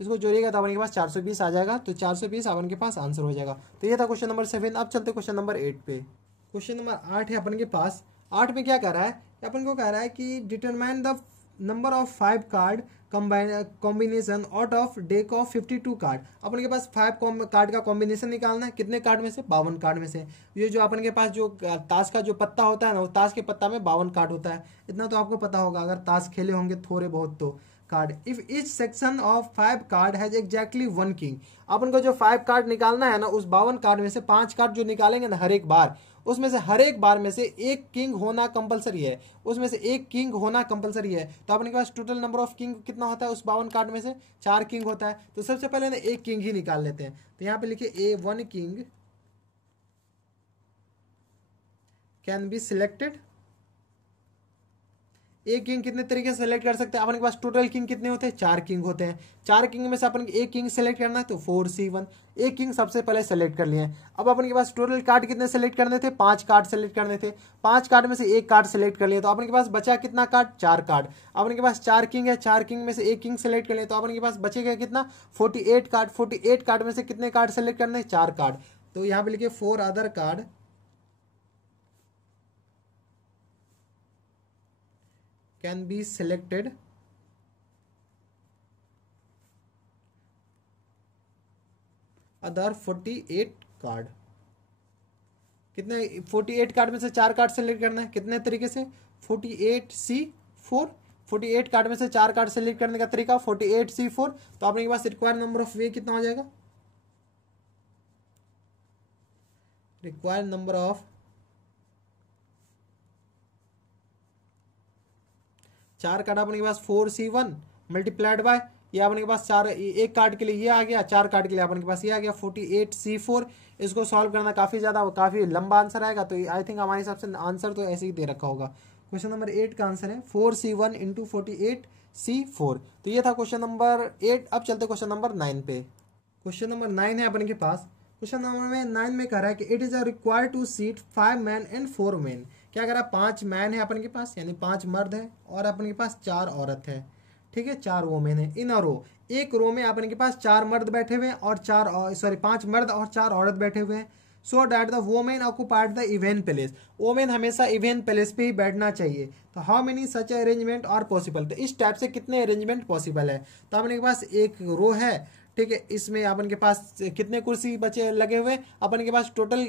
इसको जोड़िएगा तो अपन के पास 420 आ जाएगा, तो 420 अपन के पास आंसर हो जाएगा। तो ये था क्वेश्चन नंबर 7। अब चलते क्वेश्चन नंबर 8 पे। क्वेश्चन नंबर 8 है अपन के पास, 8 में क्या कह रहा है, अपन को कह रहा है कि determine the number of 5 card combination out of deck of 52 card. अपन के पास 5 कार्ड का कॉम्बिनेशन निकालना है, कितने कार्ड में से, 52 कार्ड में से। ये जो अपन के पास जो ताश का जो पत्ता होता है ना, वो ताश के पत्ता में 52 कार्ड होता है, इतना तो आपको पता होगा अगर ताश खेले होंगे थोड़े बहुत तो। Card, if each section of 5 card has exactly 1 king. अपन को जो 5 कार्ड निकालना है ना, उस 52 कार्ड में से 5 कार्ड जो निकालेंगे ना हर एक बार, उसमें से हर एक बार में से एक किंग होना कंपलसरी है, उसमें से एक किंग होना कंपलसरी है। तो अपने के पास टोटल नंबर ऑफ किंग कितना होता है उस 52 कार्ड में से, 4 किंग होता है। तो सबसे पहले ना एक किंग ही निकाल लेते हैं, तो यहाँ पे लिखिए A1 king can be selected. एक किंग कितने तरीके से सेलेक्ट कर सकते हैं, अपन के पास टोटल किंग कितने होते हैं, 4 किंग होते हैं। 4 किंग में से अपन एक किंग सेलेक्ट करना है, तो 4C1, एक किंग सबसे पहले सेलेक्ट कर लिए। अब अपन के पास टोटल कार्ड कितने सेलेक्ट करने थे, 5 कार्ड सेलेक्ट करने थे। 5 कार्ड में से एक कार्ड सेलेक्ट कर लिए, तो अपन के पास बचा कितना कार्ड, 4 कार्ड। अपन के पास 4 किंग है, 4 किंग में से एक किंग सेलेक्ट कर लिए, तो अपन के पास बचेगा कितना, 48 कार्ड। 48 कार्ड में से कितने कार्ड सेलेक्ट करने, 4 कार्ड। तो यहाँ पे लिखिए 4 other card can be selected other 48 card. कितने, 48 कार्ड में से 4 कार्ड सेलेक्ट करना है, कितने तरीके से, 48C4। 48 कार्ड में से 4 कार्ड सेलेक्ट करने का तरीका 48C4। तो आपके पास रिक्वायर्ड नंबर ऑफ वे कितना हो जाएगा, रिक्वायर्ड नंबर ऑफ 4 कार्ड अपने के पास 4C1 मल्टीप्लाइड बाय, ये अपने के पास 4, एक कार्ड के लिए ये आ गया, 4 कार्ड के लिए अपने के पास ये आ गया 48C4। इसको सॉल्व करना काफी लंबा आंसर आएगा, तो आई थिंक हमारे हिसाब से आंसर तो ऐसे ही दे रखा होगा। क्वेश्चन नंबर 8 का आंसर है 4C1 इंटू 48C4। तो ये था क्वेश्चन नंबर 8। अब चलते क्वेश्चन नंबर 9 पे। क्वेश्चन नंबर 9 है अपन के पास, क्वेश्चन नंबर 9 में कह रहा है कि it is a required to seat 5 man and 4 man. क्या कह रहा है, 5 मैन है अपन के पास, यानी 5 मर्द है, और अपन के पास 4 औरत है। ठीक है, 4 वोमेन है इन अ रो। एक रो में अपन के पास 4 मर्द बैठे हुए हैं और 5 मर्द और 4 औरत बैठे हुए हैं। So that the women occupied the even place. Women हमेशा इवेंट प्लेस पे ही बैठना चाहिए। तो how many such arrangement are possible. तो इस टाइप से कितने अरेंजमेंट पॉसिबल है। तो अपन के पास एक रो है, ठीक है, इसमें अपन के पास कितने कुर्सी बचे लगे हुए, अपन के पास टोटल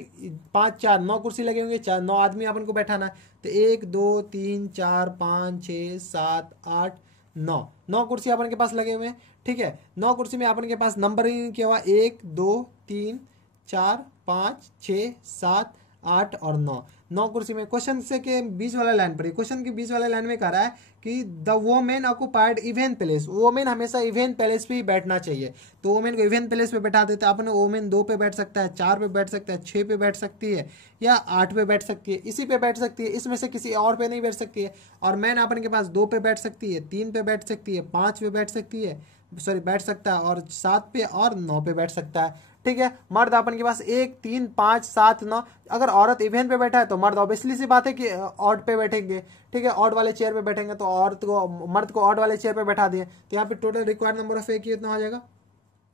5 4 9 कुर्सी लगे होंगे, 9 आदमी अपन को बैठाना है। तो 1 2 3 4 5 6 7 8 9 कुर्सी अपन के पास लगे हुए हैं। ठीक है, 9 कुर्सी में अपन के पास नंबरिंग क्या हुआ, 1 2 3 4 5 6 7 8 और 9। 9 कुर्सी में। क्वेश्चन से के बीच वाला लाइन पर, क्वेश्चन के बीच वाला लाइन में कह रहा है कि the women occupied event place, women हमेशा इवेंट प्लेस पे ही बैठना चाहिए। तो वोमेन को इवेंट प्लेस पे बैठा देते, अपने वोमेन 2 पे बैठ सकता है, 4 पे बैठ सकता है, 6 पे बैठ सकती है या 8 पे बैठ सकती है, इसी पे बैठ सकती है, इसमें से किसी और पे नहीं बैठ सकती है। और मैन अपन के पास 2 पे बैठ सकती है, 3 पे बैठ सकती है, 5 पे बैठ सकती है, सॉरी बैठ सकता है, और 7 पे और 9 पे बैठ सकता है। ठीक है, मर्द अपन के पास 1, 3, 5, 7, 9। अगर औरत इवेंट पे बैठा है तो मर्द ऑब्वियसली सी बात है कि ऑड पे बैठेंगे। ठीक है, ऑड वाले चेयर पे बैठेंगे, तो औरत को, मर्द को ऑड वाले चेयर पे बैठा दिए। तो यहाँ पे total required number of a कितना हो जाएगा,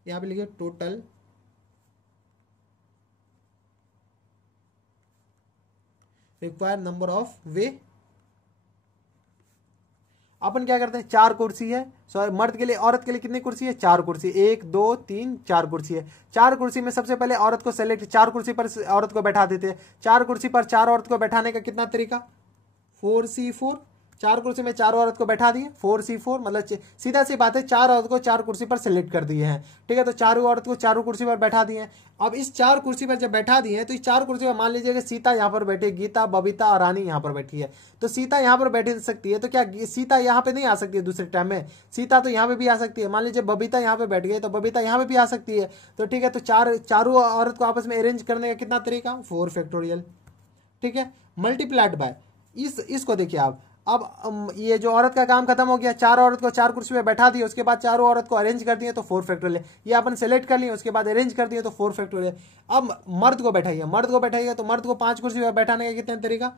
यहाँ पे लिखिए total required number of way. अपन क्या करते हैं, 4 कुर्सी है, सॉरी मर्द के लिए, औरत के लिए कितनी कुर्सी है, 4 कुर्सी, 1, 2, 3, 4 कुर्सी है। 4 कुर्सी में सबसे पहले औरत को सेलेक्ट, 4 कुर्सी पर औरत को बैठा देते हैं। 4 कुर्सी पर 4 औरत को बैठाने का कितना तरीका, 4C4। 4 कुर्सी में 4 औरत को बैठा दिए, 4C4, मतलब सीधा सी बात है, 4 औरत को 4 कुर्सी पर सेलेक्ट कर दिए हैं। ठीक है, तो 4 औरत को 4 कुर्सी पर बैठा दिए हैं। अब इस 4 कुर्सी पर जब बैठा दिए हैं, तो इस 4 कुर्सी पर मान लीजिए कि सीता यहाँ पर बैठी, गीता, बबीता और रानी यहाँ पर बैठी है। तो सीता यहाँ पर बैठ सकती है, तो क्या सीता यहाँ पे नहीं आ सकती है दूसरे टाइम में, सीता तो यहाँ पे भी आ सकती है। मान लीजिए बबीता यहाँ पे बैठ गई, तो बबीता यहाँ पे भी आ सकती है। तो ठीक है, तो चारों औरत को आपस में अरेंज करने का कितना तरीका, 4 फैक्टोरियल। ठीक है, मल्टीप्लाइड बाय इसको देखिए आप। अब ये जो औरत का काम खत्म हो गया, 4 औरत को 4 कुर्सी पे बैठा दिए, उसके बाद चारों औरत को अरेंज कर दिए, तो 4 फैक्टोरियल। ये अपन सेलेक्ट कर लिए, उसके बाद अरेंज कर दिए, तो 4 फैक्टोरियल। अब मर्द को बैठाइए, मर्द को बैठाइए, तो मर्द को 5 कुर्सी पे बैठाने का कितने तरीका,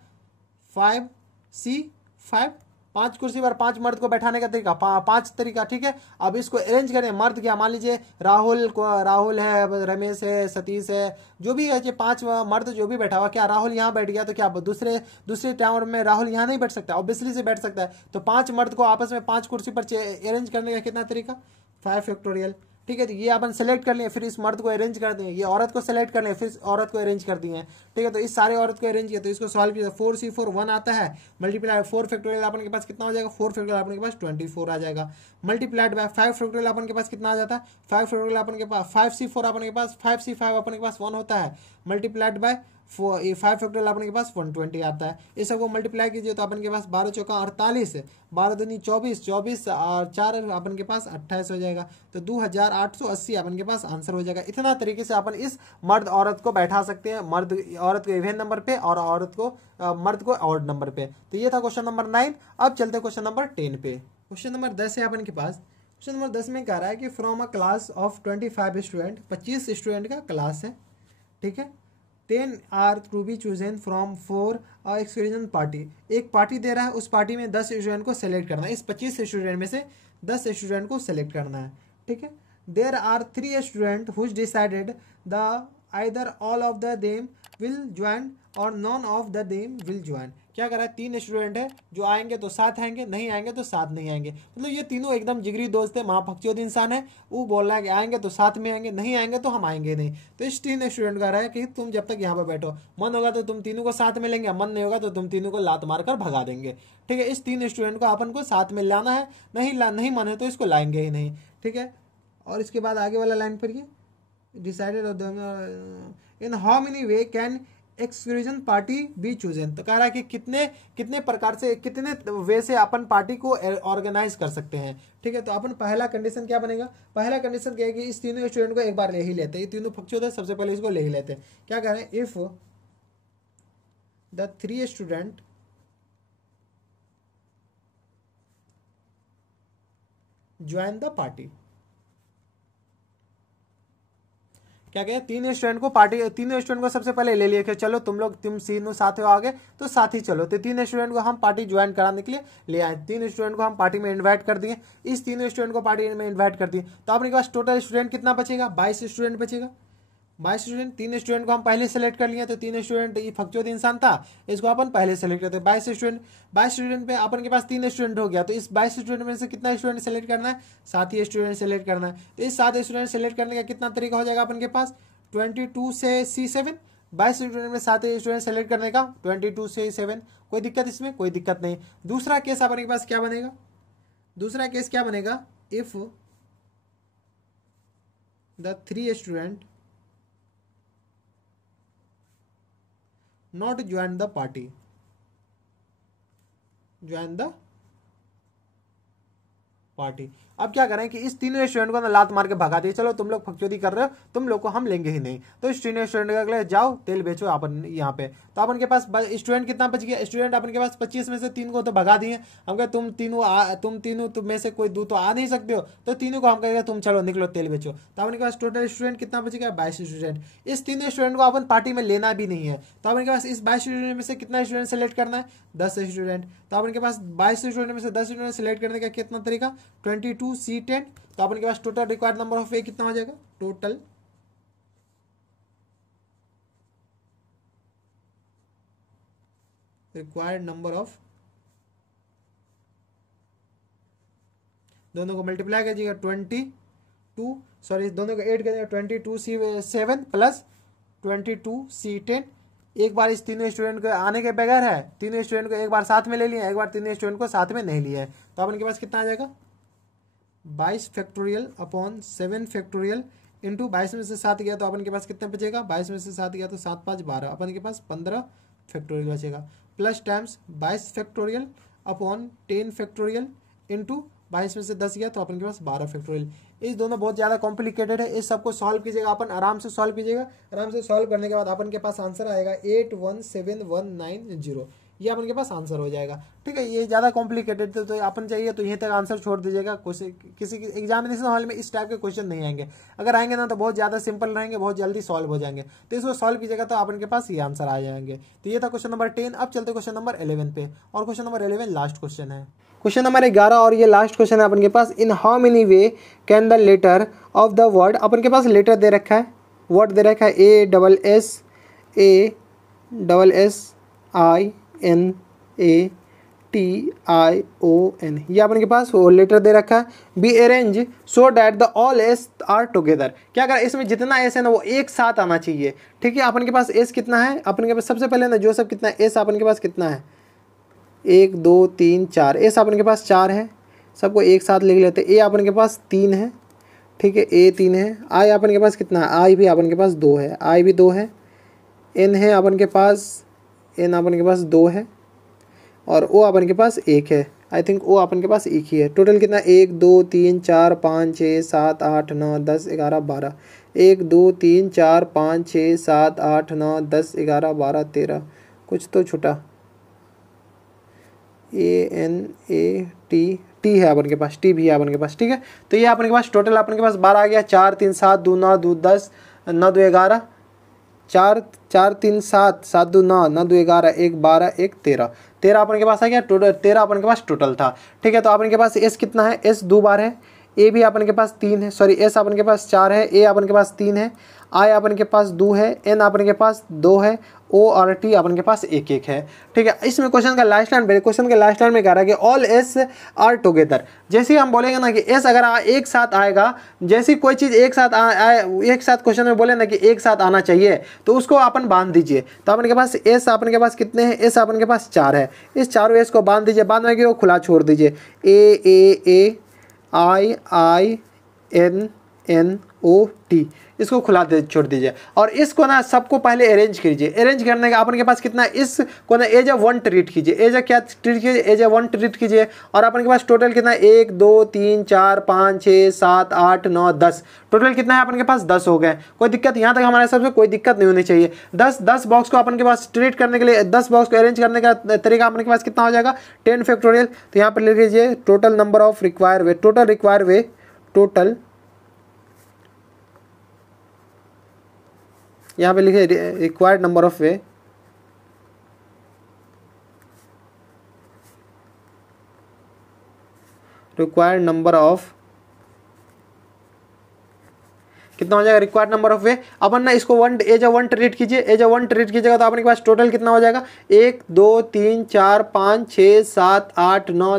5C5, 5 कुर्सी पर 5 मर्द को बैठाने का तरीका, 5 तरीका। ठीक है, अब इसको अरेंज करें, मर्द क्या, मान लीजिए राहुल है, रमेश है, सतीश है, जो भी है, 5 मर्द जो भी बैठा हुआ, क्या राहुल यहाँ बैठ गया, तो क्या दूसरे टावर में राहुल यहाँ नहीं बैठ सकता, ऑब्वियसली से बैठ सकता है। तो 5 मर्द को आपस में 5 कुर्सी पर अरेंज करने का कितना तरीका, 5 फैक्टोरियल। ठीक है, तो ये अपन सेलेक्ट कर लिए, फिर इस मर्द को अरेंज कर दिए, ये औरत को सेलेक्ट कर लिए, फिर औरत को अरेंज कर दिए। ठीक है, तो इस सारे औरत को अरेंज किया, तो इसको सॉल्व किया, 4C4 1 आता है, मल्टीप्लाई 4 फैक्टोरियल अपन के पास कितना हो जाएगा, 4 फैक्टोरियल अपन के पास 24 आ जाएगा, मल्टीप्लाइड बाय 5 फैक्टोरियल अपन के पास कितना आ जाता है, 5 फैक्टोरियल अपन के पास 5C4 अपन के पास 5C5 अपन के पास 1 होता है, मल्टीप्लाइड बाय 5 फैक्टोरियल अपन के पास 120 आता है। इस सबको मल्टीप्लाई कीजिए तो अपन के पास 12 चौका 48, 12 दूनी 24, 24 और 4 अपन के पास 28 हो जाएगा। तो 2880 अपन के पास आंसर हो जाएगा। इतना तरीके से अपन इस मर्द औरत को बैठा सकते हैं, मर्द औरत को इवन नंबर पे और औरत को मर्द को ऑड नंबर पे। तो ये था क्वेश्चन नंबर 9। अब चलते हैं क्वेश्चन नंबर 10 पे। क्वेश्चन नंबर 10 है अपन के पास। क्वेश्चन नंबर 10 में कह रहा है कि from a class of 25 student, 25 student का क्लास है। ठीक है, 10 are to be chosen from 4 exclusion party. एक पार्टी दे रहा है, उस पार्टी में 10 स्टूडेंट को सेलेक्ट करना है। इस 25 स्टूडेंट में से 10 स्टूडेंट को सेलेक्ट करना है। ठीक है, there are 3 student who decided the either all of the them will join or none of the them will join. क्या कर रहा है, 3 स्टूडेंट है, जो आएंगे तो साथ आएंगे, नहीं आएंगे तो साथ नहीं आएंगे। मतलब ये तीनों एकदम जिगरी दोस्त है, महाभक्तियों इंसान है। वो बोल रहा है कि आएंगे तो साथ में आएंगे, नहीं आएंगे तो हम आएंगे नहीं। तो इस 3 स्टूडेंट का रहा है कि तुम जब तक यहाँ पर बैठो, मन होगा तो तुम तीनों को साथ में लेंगे, मन नहीं होगा तो तुम तीनों को लात मारकर भगा देंगे। ठीक है, इस 3 स्टूडेंट को अपन को साथ में लाना है, नहीं मन है तो इसको लाएंगे ही नहीं। ठीक है, और इसके बाद आगे वाला लाइन पढ़िए, decided in how many way can exclusion party be chosen. तो कह रहा है कि कितने प्रकार से, कितने वे से अपन पार्टी को ऑर्गेनाइज कर सकते हैं। ठीक है, तो अपन पहला कंडीशन क्या बनेगा, पहला कंडीशन क्या है कि इस तीनों स्टूडेंट को एक बार ले ही लेते हैं। ये तीनों पक्षों थे, सबसे पहले इसको ले ही लेते हैं। क्या कह रहे हैं, if the 3 student join the party. क्या कहे, 3 स्टूडेंट को पार्टी, 3 स्टूडेंट को सबसे पहले ले लिए कि चलो तुम तीनों साथ हो आगे, तो साथ ही चलो। तो 3 स्टूडेंट को हम पार्टी ज्वाइन कराने के लिए ले आए। 3 स्टूडेंट को हम पार्टी में इनवाइट कर दिए, इस 3 स्टूडेंट को पार्टी में इनवाइट कर दिए। तो आपके पास टोटल स्टूडेंट कितना बचेगा, 22 स्टूडेंट बचेगा। 22 स्टूडेंट, 3 स्टूडेंट को हम पहले सेलेक्ट कर लिए, तो 3 स्टूडेंट ये फकचोद इंसान था, इसको अपन पहले सेलेक्ट करते। 22 स्टूडेंट पे अपन के पास 3 स्टूडेंट हो गया। तो इस 22 स्टूडेंट में से कितना स्टूडेंट सेलेक्ट करना है, 7 ही स्टूडेंट सेलेक्ट करना है। तो इस 7 स्टूडेंट सेलेक्ट करने का कितना तरीका हो जाएगा अपन के पास, 22 से C7। 22 स्टूडेंट में 7 स्टूडेंट सेलेक्ट करने का, 22 से 7। कोई दिक्कत इसमें, कोई दिक्कत नहीं। दूसरा केस अपन के पास क्या बनेगा, दूसरा केस क्या बनेगा, if the 3 student not join the party, join the party. अब क्या करें कि इस तीनों स्टूडेंट को ना लात मार के भगा दिए, चलो तुम लोग फकचोदी कर रहे हो, तुम लोग को हम लेंगे ही नहीं। तो इस तीनों स्टूडेंट का अगले जाओ तेल बेचो अपन यहाँ पे। तो अपन के पास स्टूडेंट कितना बच गया, स्टूडेंट अपन के पास 25 में से 3 को तो भगा दिए। हम कहे तुम तीनों तुम में से कोई दो तो आ नहीं सकते हो, तो तीनों को हम कहेंगे तुम चलो निकलो तेल बेचो। तो अपन के पास टोटल स्टूडेंट कितना बच गया, 22 स्टूडेंट। इस तीनों स्टूडेंट को अपन पार्टी में लेना भी नहीं है, तो अपन के पास इस 22 स्टूडेंट में से कितना स्टूडेंट सेलेक्ट करना है, 10 स्टूडेंट। तो अपन के पास 22 स्टूडेंट में से 10 स्टूडेंट सेलेक्ट करने का कितना तरीका, 22C10। तो अपन के पास total required number of a कितना हो जाएगा, टोटल रिक्वायर्ड नंबर ऑफ, दोनों को मल्टीप्लाई कीजिएगा 22, सॉरी दोनों को ऐड करिएगा 22C7 प्लस 22C10। एक बार इस तीनों स्टूडेंट को आने के बगैर है, तीनों स्टूडेंट को एक बार साथ में ले लिया, एक बार तीनों स्टूडेंट को साथ में नहीं लिया है। तो अपन के पास कितना आ जाएगा, 22 फैक्टोरियल अपॉन 7 फैक्टोरियल इंटू 22 में से 7 गया तो अपन के पास कितना बचेगा, 22 में से 7 गया तो 7 5 12, अपन के पास 15 फैक्टोरियल बचेगा। Plus times 22 factorial upon 10 factorial into 22 में से 10 गया तो अपन के पास 12 फैक्टोरियल। इस दोनों बहुत ज़्यादा कॉम्प्लिकेटेड है, इस सबको सॉल्व कीजिएगा, अपन आराम से सॉल्व कीजिएगा। आराम से सॉल्व करने के बाद अपन के पास आंसर आएगा 81790, ये अपन के पास आंसर हो जाएगा। ठीक है, ये ज़्यादा कॉम्प्लिकेटेड तो अपन चाहिए तो यहीं तक आंसर छोड़ दीजिएगा। किसी एग्जामिनेशन हॉल में इस टाइप के क्वेश्चन नहीं आएंगे, अगर आएंगे ना तो बहुत ज़्यादा सिंपल रहेंगे, बहुत जल्दी सॉल्व हो जाएंगे। तो इसको सॉल्व कीजिएगा तो अपन के पास ये आंसर आ जाएंगे। तो ये था क्वेश्चन नंबर 10। अब चलते क्वेश्चन नंबर 11 पे, और क्वेश्चन नंबर 11 लास्ट क्वेश्चन है, क्वेश्चन नंबर 11 और ये लास्ट क्वेश्चन है अपन के पास। In how many way can the letter of the word, अपन के पास लेटर दे रखा है, वर्ड दे रखा है ASSINATION, ये अपन के पास वो लेटर दे रखा है। Be arrange so that the all S R together, क्या कर इसमें जितना एस है ना वो एक साथ आना चाहिए। ठीक है, अपन के पास एस कितना है, अपन के पास सबसे पहले ना जो सब कितना है, एस अपन के पास कितना है, 1 2 3 4, एस अपन के पास 4 है, सबको एक साथ लिख लेते। ए अपन के पास 3 है, ठीक है, ए 3 है। आई अपन के पास कितना है, आई भी अपन के पास 2 है, आई भी 2 है। एन है अपन के पास, एन अपन के पास 2 है, और ओ अपन के पास 1 है। आई थिंक ओ अपन के पास 1 ही है। टोटल कितना, 1 2 3 4 5 6 7 8 9 10 11 12, 1 2 3 4 5 6 7 8 9 10 11 12 13, कुछ तो छुटा, ANAT टी है अपन के पास, टी भी है अपन के पास। ठीक है, तो ये अपन के पास टोटल अपन के पास 12 आ गया। 4 3 7 2 9 2 10 9 2 11, 4 4 3 7 7 2 9 9 2 11 1 12 1 13, 13 अपन के पास आ गया। टोटल 13 अपन के पास टोटल था। ठीक है, तो अपन के पास एस कितना है, एस 2 बार है, ए भी अपन के पास 3 है, सॉरी एस अपन के पास 4 है, ए अपन के पास 3 है, आई अपन के पास 2 है, एन अपन के पास 2 है, ओ और टी अपन के पास 1 1 है। ठीक है, इसमें क्वेश्चन का लास्ट लाइन, क्वेश्चन के लास्ट लाइन में कह रहा है कि ऑल एस आर टुगेदर। जैसे ही हम बोलेंगे ना कि एस अगर एक साथ आएगा, जैसी कोई चीज़ एक साथ आए, एक साथ क्वेश्चन में बोले ना कि एक साथ आना चाहिए, तो उसको अपन बांध दीजिए। तो अपन के पास एस अपन के पास कितने हैं, एस अपन के पास 4 है, इस चारों एस को बांध दीजिए, बाद में वो खुला छोड़ दीजिए, A I I N N O T, इसको खुला छोड़ दीजिए। और इसको ना सबको पहले अरेंज कीजिए। अरेंज करने का अपन के पास कितना है, इसको ना एज ए 1 ट्रीट कीजिए, एज ए क्या ट्रीट कीजिए, एज ए 1 ट्रीट कीजिए। और अपन के पास टोटल कितना है, 1 2 3 4 5 6 7 8 9 10, टोटल कितना है अपन के पास 10 हो गए। कोई दिक्कत यहाँ तक हमारे सबसे कोई दिक्कत नहीं होनी चाहिए। 10 बॉक्स को अपन के पास ट्रीट करने के लिए, 10 बॉक्स को अरेंज करने का तरीका अपन के पास कितना हो जाएगा, 10 फैक्टोरियल। तो यहाँ पर लिख लीजिए total number of require way, total require way, total यहाँ पे लिखे required number of way, required number of कितना हो जाएगा, रिक्वायर्ड नंबर ऑफ वे। अपन ना इसको एज ए 1 ट्रीट कीजिए, एज ए 1 ट्रीट कीजिएगा तो अपन के पास टोटल कितना हो जाएगा, 1 2 3 4 5 6 7 8 9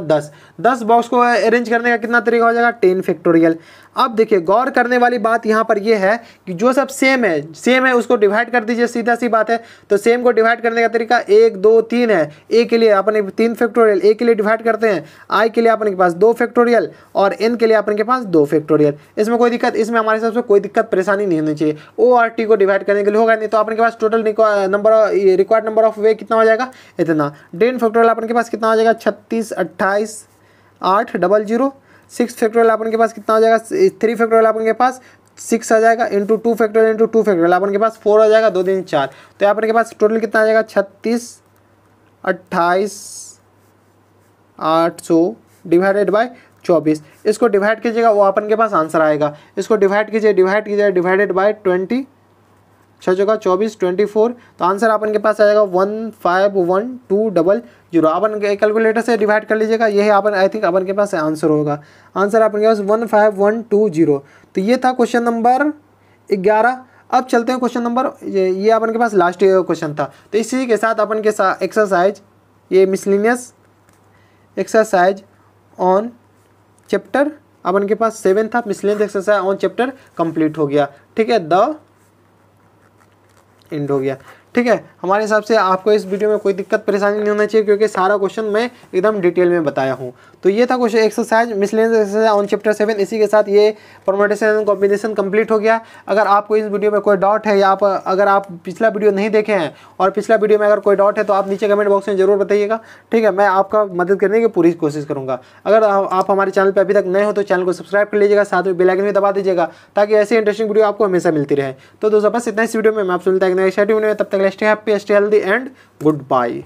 10 बॉक्स को अरेंज करने का कितना तरीका हो जाएगा, 10 फैक्टोरियल। अब देखिए गौर करने वाली बात यहाँ पर ये है कि जो सब सेम है उसको डिवाइड कर दीजिए, सीधा सी बात है। तो सेम को डिवाइड करने का तरीका 1 2 3 है। ए के लिए अपन 3 फैक्टोरियल, ए के लिए डिवाइड करते हैं, आई के लिए अपन के पास 2 फैक्टोरियल और एन के लिए अपन के पास 2 फैक्टोरियल। इसमें कोई दिक्कत, इसमें हमारे हिसाब से कोई दिक्कत परेशानी नहीं होनी चाहिए। ओ और टी को डिवाइड करने के लिए होगा नहीं, तो अपन के पास total required number of way कितना हो जाएगा, इतना। 10 फैक्टोरियल अपन के पास कितना हो जाएगा, 36 28 8 00। 6 फैक्टोरियल अपन के पास कितना हो जाएगा, 3 फैक्टोरियल अपन के पास 6 आ जाएगा, इंटू 2 फैक्टोरियल इंटू 2 फैक्टोरियल अपन के पास 4 आ जाएगा, 2 3 4। तो यहाँ पर के पास टोटल कितना आ जाएगा, 36 28 800 डिवाइडेड बाय 24। इसको डिवाइड कीजिएगा, वो अपन के पास आंसर आएगा। इसको डिवाइड कीजिए डिवाइडेड बाय 20, 6 जगह 24 24, तो आंसर अपन के पास आ जाएगा 151200। अपन कैलकुलेटर से डिवाइड कर लीजिएगा, यही अपन आई थिंक अपन के पास आंसर होगा। आंसर अपन के पास 15120। तो ये था क्वेश्चन नंबर 11। अब चलते हैं क्वेश्चन नंबर, ये अपन के पास लास्ट क्वेश्चन था। तो इसी के साथ अपन के साथ एक्सरसाइज, ये मिसलिनियस एक्सरसाइज ऑन चैप्टर अपन के पास 7 था, miscellaneous exercise on chapter complete हो गया। ठीक है, द एंड हो गया। ठीक है, हमारे हिसाब से आपको इस वीडियो में कोई दिक्कत परेशानी नहीं होना चाहिए, क्योंकि सारा क्वेश्चन मैं एकदम डिटेल में बताया हूँ। तो ये था question exercise miscellaneous exercise on chapter 7। इसी के साथ ये परम्यूटेशन एंड कॉम्बिनेशन कंप्लीट हो गया। अगर आपको इस वीडियो में कोई डाउट है, या अगर आप पिछला वीडियो नहीं देखे हैं और पिछला वीडियो में अगर कोई डाउट है, तो आप नीचे कमेंट बॉक्स में जरूर बताइएगा। ठीक है, मैं आपका मदद करने की पूरी कोशिश करूँगा। अगर आप हमारे चैनल पर अभी तक नए हो तो चैनल को सब्सक्राइब कर लीजिएगा, साथ में बेल आइकन भी दबा दीजिएगा, ताकि ऐसी इंटरेस्टिंग वीडियो आपको हमेशा मिलती रहे। तो दोस्तों बस इतना इस वीडियो में, मैं आपसे मिलता है नेक्स्ट वीडियो में। तब तक stay happy, stay healthy and good bye.